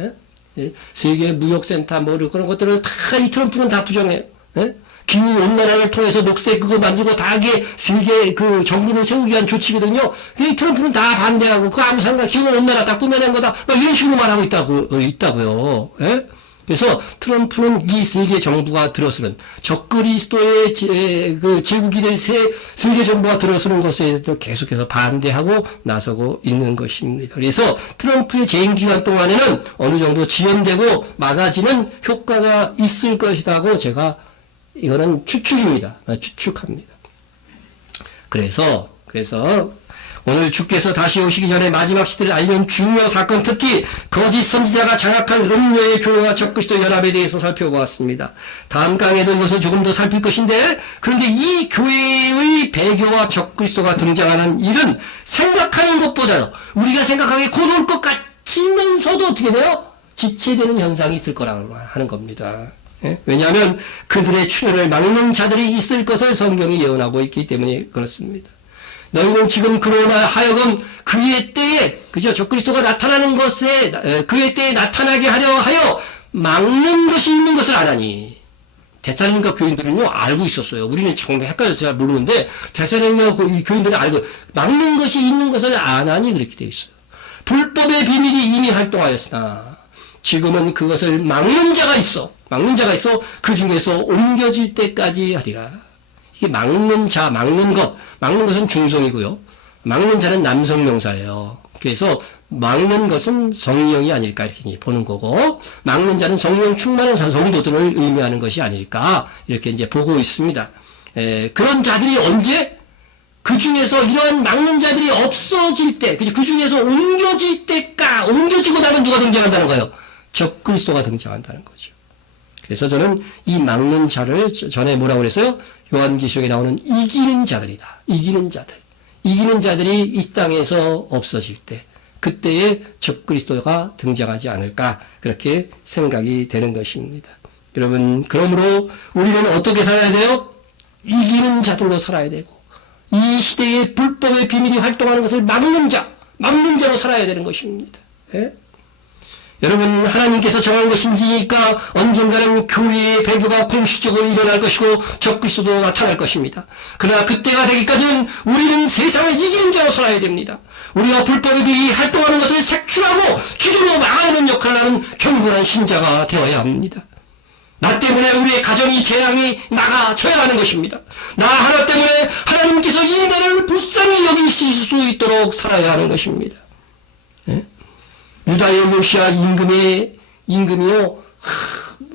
예? 예? 세계 무역센터 그런 것들은 다 이 트럼프는 다 부정해요. 예? 기후 온난화를 통해서 녹색 그거 만들고 다 이게 세계 그 정부를 세우기 위한 조치거든요. 이 트럼프는 다 반대하고 그거 아무 상관, 기후 온난화 다 꾸며낸 거다. 막 이런 식으로 말하고 있다고요. 예? 그래서 트럼프는 이 세계 정부가 들어서는 적그리스도의 그 제국이 세계 정부가 들어서는 것에 계속해서 반대하고 나서고 있는 것입니다. 그래서 트럼프의 재임 기간 동안에는 어느 정도 지연되고 막아지는 효과가 있을 것이라고 제가 이거는 추측입니다. 추측합니다. 그래서 오늘 주께서 다시 오시기 전에 마지막 시대를 알리는 중요 사건, 특히 거짓 선지자가 장악한 음료의 교회와 적그리스도 연합에 대해서 살펴보았습니다. 다음 강에도 이것을 조금 더 살필 것인데, 그런데 이 교회의 배교와 적그리스도가 등장하는 일은 생각하는 것보다 우리가 생각하기에 곧 올 것 같으면서도 어떻게 돼요? 지체되는 현상이 있을 거라고 하는 겁니다. 예? 왜냐하면 그들의 출현을 막는 자들이 있을 것을 성경이 예언하고 있기 때문에 그렇습니다. 너희는 지금 그러나 하여금 그의 때에, 그죠? 적그리스도가 나타나는 것에, 그의 때에 나타나게 하려 하여 막는 것이 있는 것을 아나니. 데살로니가 교인들은요, 알고 있었어요. 우리는 정말 헷갈려서 잘 모르는데, 데살로니가 교인들은 알고, 막는 것이 있는 것을 아나니 그렇게 되어 있어요. 불법의 비밀이 이미 활동하였으나, 지금은 그것을 막는 자가 있어. 그 중에서 옮겨질 때까지 하리라. 이게 막는 것은 중성이고요. 막는 자는 남성 명사예요. 그래서 막는 것은 성령이 아닐까 이렇게 보는 거고, 막는 자는 성령 충만한 성도들을 의미하는 것이 아닐까 이렇게 이제 보고 있습니다. 그런 자들이 언제? 그 중에서 이러한 막는 자들이 없어질 때, 그 중에서 옮겨지고 나면 누가 등장한다는 거예요? 적그리스도가 등장한다는 거죠. 그래서 저는 이 막는 자를 전에 뭐라고 그랬어요? 요한계시록에 나오는 이기는 자들이다. 이기는 자들이 이 땅에서 없어질 때, 그때에 적그리스도가 등장하지 않을까 그렇게 생각이 되는 것입니다. 여러분, 그러므로 우리는 어떻게 살아야 돼요? 이기는 자들로 살아야 되고, 이 시대에 불법의 비밀이 활동하는 것을 막는 자로 살아야 되는 것입니다. 예? 여러분, 하나님께서 정한 것인지니까 언젠가는 교회의 배교가 공식적으로 일어날 것이고 적그리스도도 나타날 것입니다. 그러나 그때가 되기까지는 우리는 세상을 이기는 자로 살아야 됩니다. 우리가 불법의 비밀이 활동하는 것을 색출하고 기도로 막아내는 역할을 하는 견고한 신자가 되어야 합니다. 나 때문에 우리의 가정이 재앙이 막아져야 하는 것입니다. 나 하나 때문에 하나님께서 이 나라를 불쌍히 여기실 수 있도록 살아야 하는 것입니다. 예? 유다의 요시야 임금이요,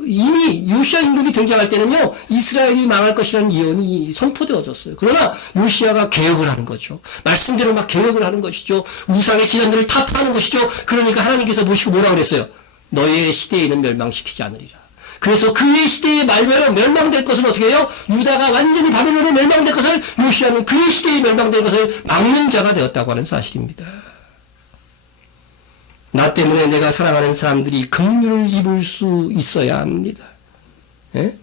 이미 요시야 임금이 등장할 때는요, 이스라엘이 망할 것이라는 예언이 선포되어졌어요. 그러나 요시야가 개혁을 하는 거죠. 말씀대로 막 개혁을 하는 것이죠. 우상의 지단들을 타파하는 것이죠. 그러니까 하나님께서 보시고 뭐라고 그랬어요? 너의 시대에는 멸망시키지 않으리라. 그래서 그의 시대에 멸망될 것을 어떻게 해요? 유다가 완전히 바벨론에 멸망될 것을, 요시야는 그의 시대에 멸망될 것을 막는 자가 되었다고 하는 사실입니다. 나 때문에 내가 사랑하는 사람들이 긍휼을 입을 수 있어야 합니다. 예?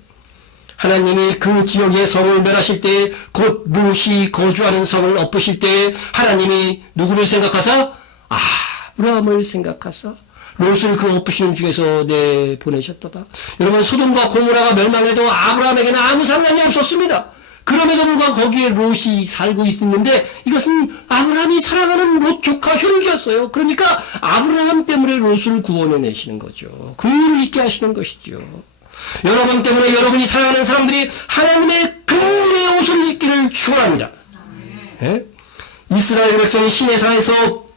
하나님이 그 지역의 성을 멸하실 때, 곧 롯이 거주하는 성을 엎으실 때 하나님이 누구를 생각하사? 아브라함을 생각하사 롯을 그 엎으시는 중에서 내보내셨도다. 여러분, 소돔과 고모라가 멸망해도 아브라함에게는 아무 상관이 없었습니다. 그럼에도 불구하고 거기에 롯이 살고 있는데, 이것은 아브라함이 사랑하는 롯 조카 혈육이었어요. 그러니까 아브라함 때문에 롯을 구원해내시는 거죠. 긍휼을 있게 하시는 것이죠. 여러분 때문에 여러분이 사랑하는 사람들이 하나님의 긍휼의 옷을 입기를 축원합니다. 예? 이스라엘 백성이 시내산에서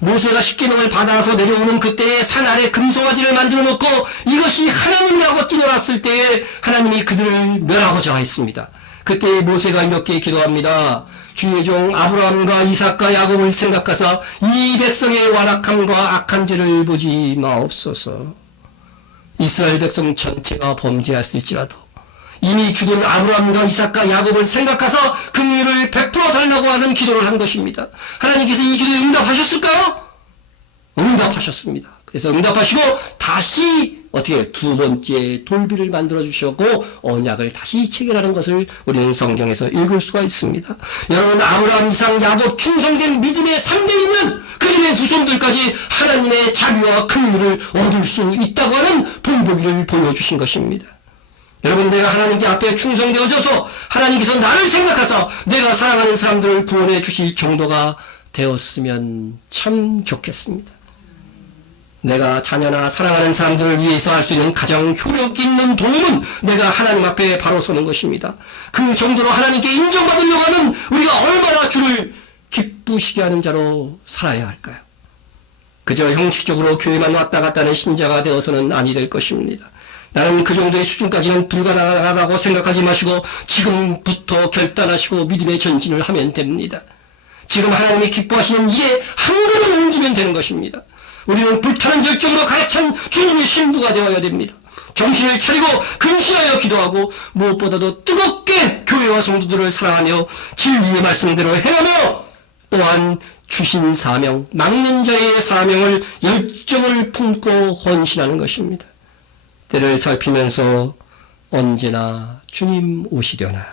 모세가 십계명을 받아서 내려오는 그때에 산 아래 금송아지를 만들어 놓고 이것이 하나님이라고 뛰어났을 때에 하나님이 그들을 멸하고자 했습니다. 그때 모세가 이렇게 기도합니다. 주의 종 아브라함과 이삭과 야곱을 생각하사 이 백성의 완악함과 악한 죄를 보지 마옵소서. 이스라엘 백성 전체가 범죄했을지라도 이미 죽은 아브라함과 이삭과 야곱을 생각해서 긍휼을 베풀어 달라고 하는 기도를 한 것입니다. 하나님께서 이 기도에 응답하셨을까요? 응답하셨습니다. 그래서 응답하시고 다시 어떻게 두 번째 돌비를 만들어 주셨고 언약을 다시 체결하는 것을 우리는 성경에서 읽을 수가 있습니다. 여러분 아브라함, 이삭, 야곱 충성된 믿음의 상대이는 그들의 후손들까지 하나님의 자비와 긍휼을 얻을 수 있다고 하는 본보기를 보여주신 것입니다. 여러분 내가 하나님께 앞에 충성되어져서 하나님께서 나를 생각하사 내가 사랑하는 사람들을 구원해 주실 정도가 되었으면 참 좋겠습니다. 내가 자녀나 사랑하는 사람들을 위해서 할 수 있는 가장 효력 있는 도움은 내가 하나님 앞에 바로 서는 것입니다. 그 정도로 하나님께 인정받으려고 하면 우리가 얼마나 주를 기쁘시게 하는 자로 살아야 할까요? 그저 형식적으로 교회만 왔다 갔다 하는 신자가 되어서는 아니 될 것입니다. 나는 그 정도의 수준까지는 불가능하다고 생각하지 마시고 지금부터 결단하시고 믿음의 전진을 하면 됩니다. 지금 하나님이 기뻐하시는 일에 한 걸음 옮기면 되는 것입니다. 우리는 불타는 열정으로 가득찬 주님의 신부가 되어야 됩니다. 정신을 차리고 근신하여 기도하고 무엇보다도 뜨겁게 교회와 성도들을 사랑하며 진리의 말씀대로 행하며 또한 주신 사명, 막는 자의 사명을 열정을 품고 헌신하는 것입니다. 때를 살피면서 언제나 주님 오시려나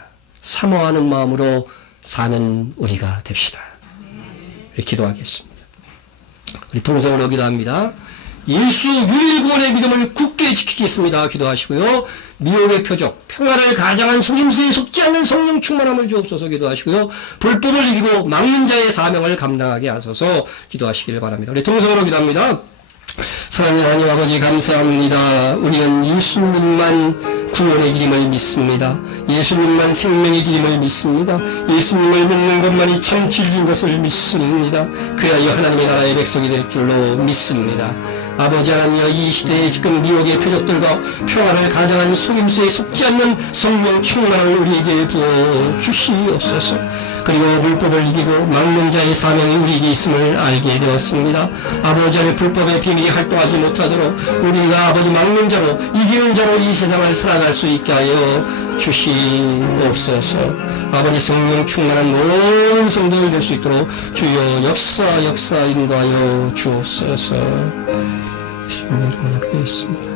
사모하는 마음으로 사는 우리가 됩시다. 기도하겠습니다. 우리 통성으로 기도합니다. 예수 유일구원의 믿음을 굳게 지키겠습니다. 기도하시고요. 미혹의 표적, 평화를 가장한 속임수에 속지 않는 성령 충만함을 주옵소서 기도하시고요. 불법을 이기고 막는 자의 사명을 감당하게 하소서 기도하시기를 바랍니다. 우리 통성으로 기도합니다. 사랑하는 하나님 아버지 감사합니다. 우리는 예수님만 구원의 길임을 믿습니다. 예수님만 생명의 길임을 믿습니다. 예수님을 믿는 것만이 참 진리인 것을 믿습니다. 그리하여 하나님의 나라의 백성이 될 줄로 믿습니다. 아버지 하나님여 이 시대에 지금 미혹의 표적들과 평화를 가장한 속임수에 속지 않는 성령 충만함을 우리에게 부어 주시옵소서. 그리고 불법을 이기고 막는 자의 사명이 우리에게 있음을 알게 되었습니다. 아버지 안에 불법의 비밀이 활동하지 못하도록 우리가 아버지 막는 자로 이기는 자로 이 세상을 살아갈 수 있게 하여 주시옵소서. 아버지 성령 충만한 모든 성도들 될 수 있도록 주여 역사 인도하여 주옵소서. 주님을 기도했습니다.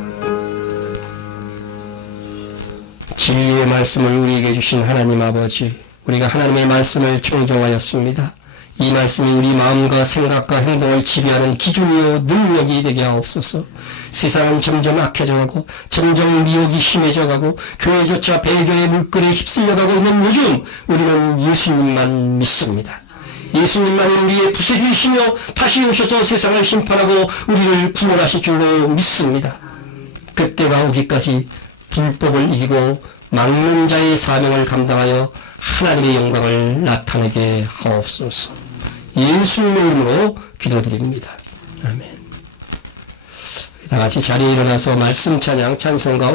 진리의 말씀을 우리에게 주신 하나님 아버지, 우리가 하나님의 말씀을 청종하였습니다. 이 말씀이 우리 마음과 생각과 행동을 지배하는 기준이요 능력이 되게 하옵소서. 세상은 점점 악해져가고 점점 미혹이 심해져가고 교회조차 배교의 물결에 휩쓸려가고 있는 요즘 우리는 예수님만 믿습니다. 예수님만이 우리의 구세주이시며 다시 오셔서 세상을 심판하고 우리를 구원하실 줄로 믿습니다. 그때가 오기까지 불법을 이기고 막는 자의 사명을 감당하여 하나님의 영광을 나타내게 하옵소서. 예수님의 이름으로 기도드립니다. 아멘. 다 같이 자리에 일어나서 말씀 찬양 찬송가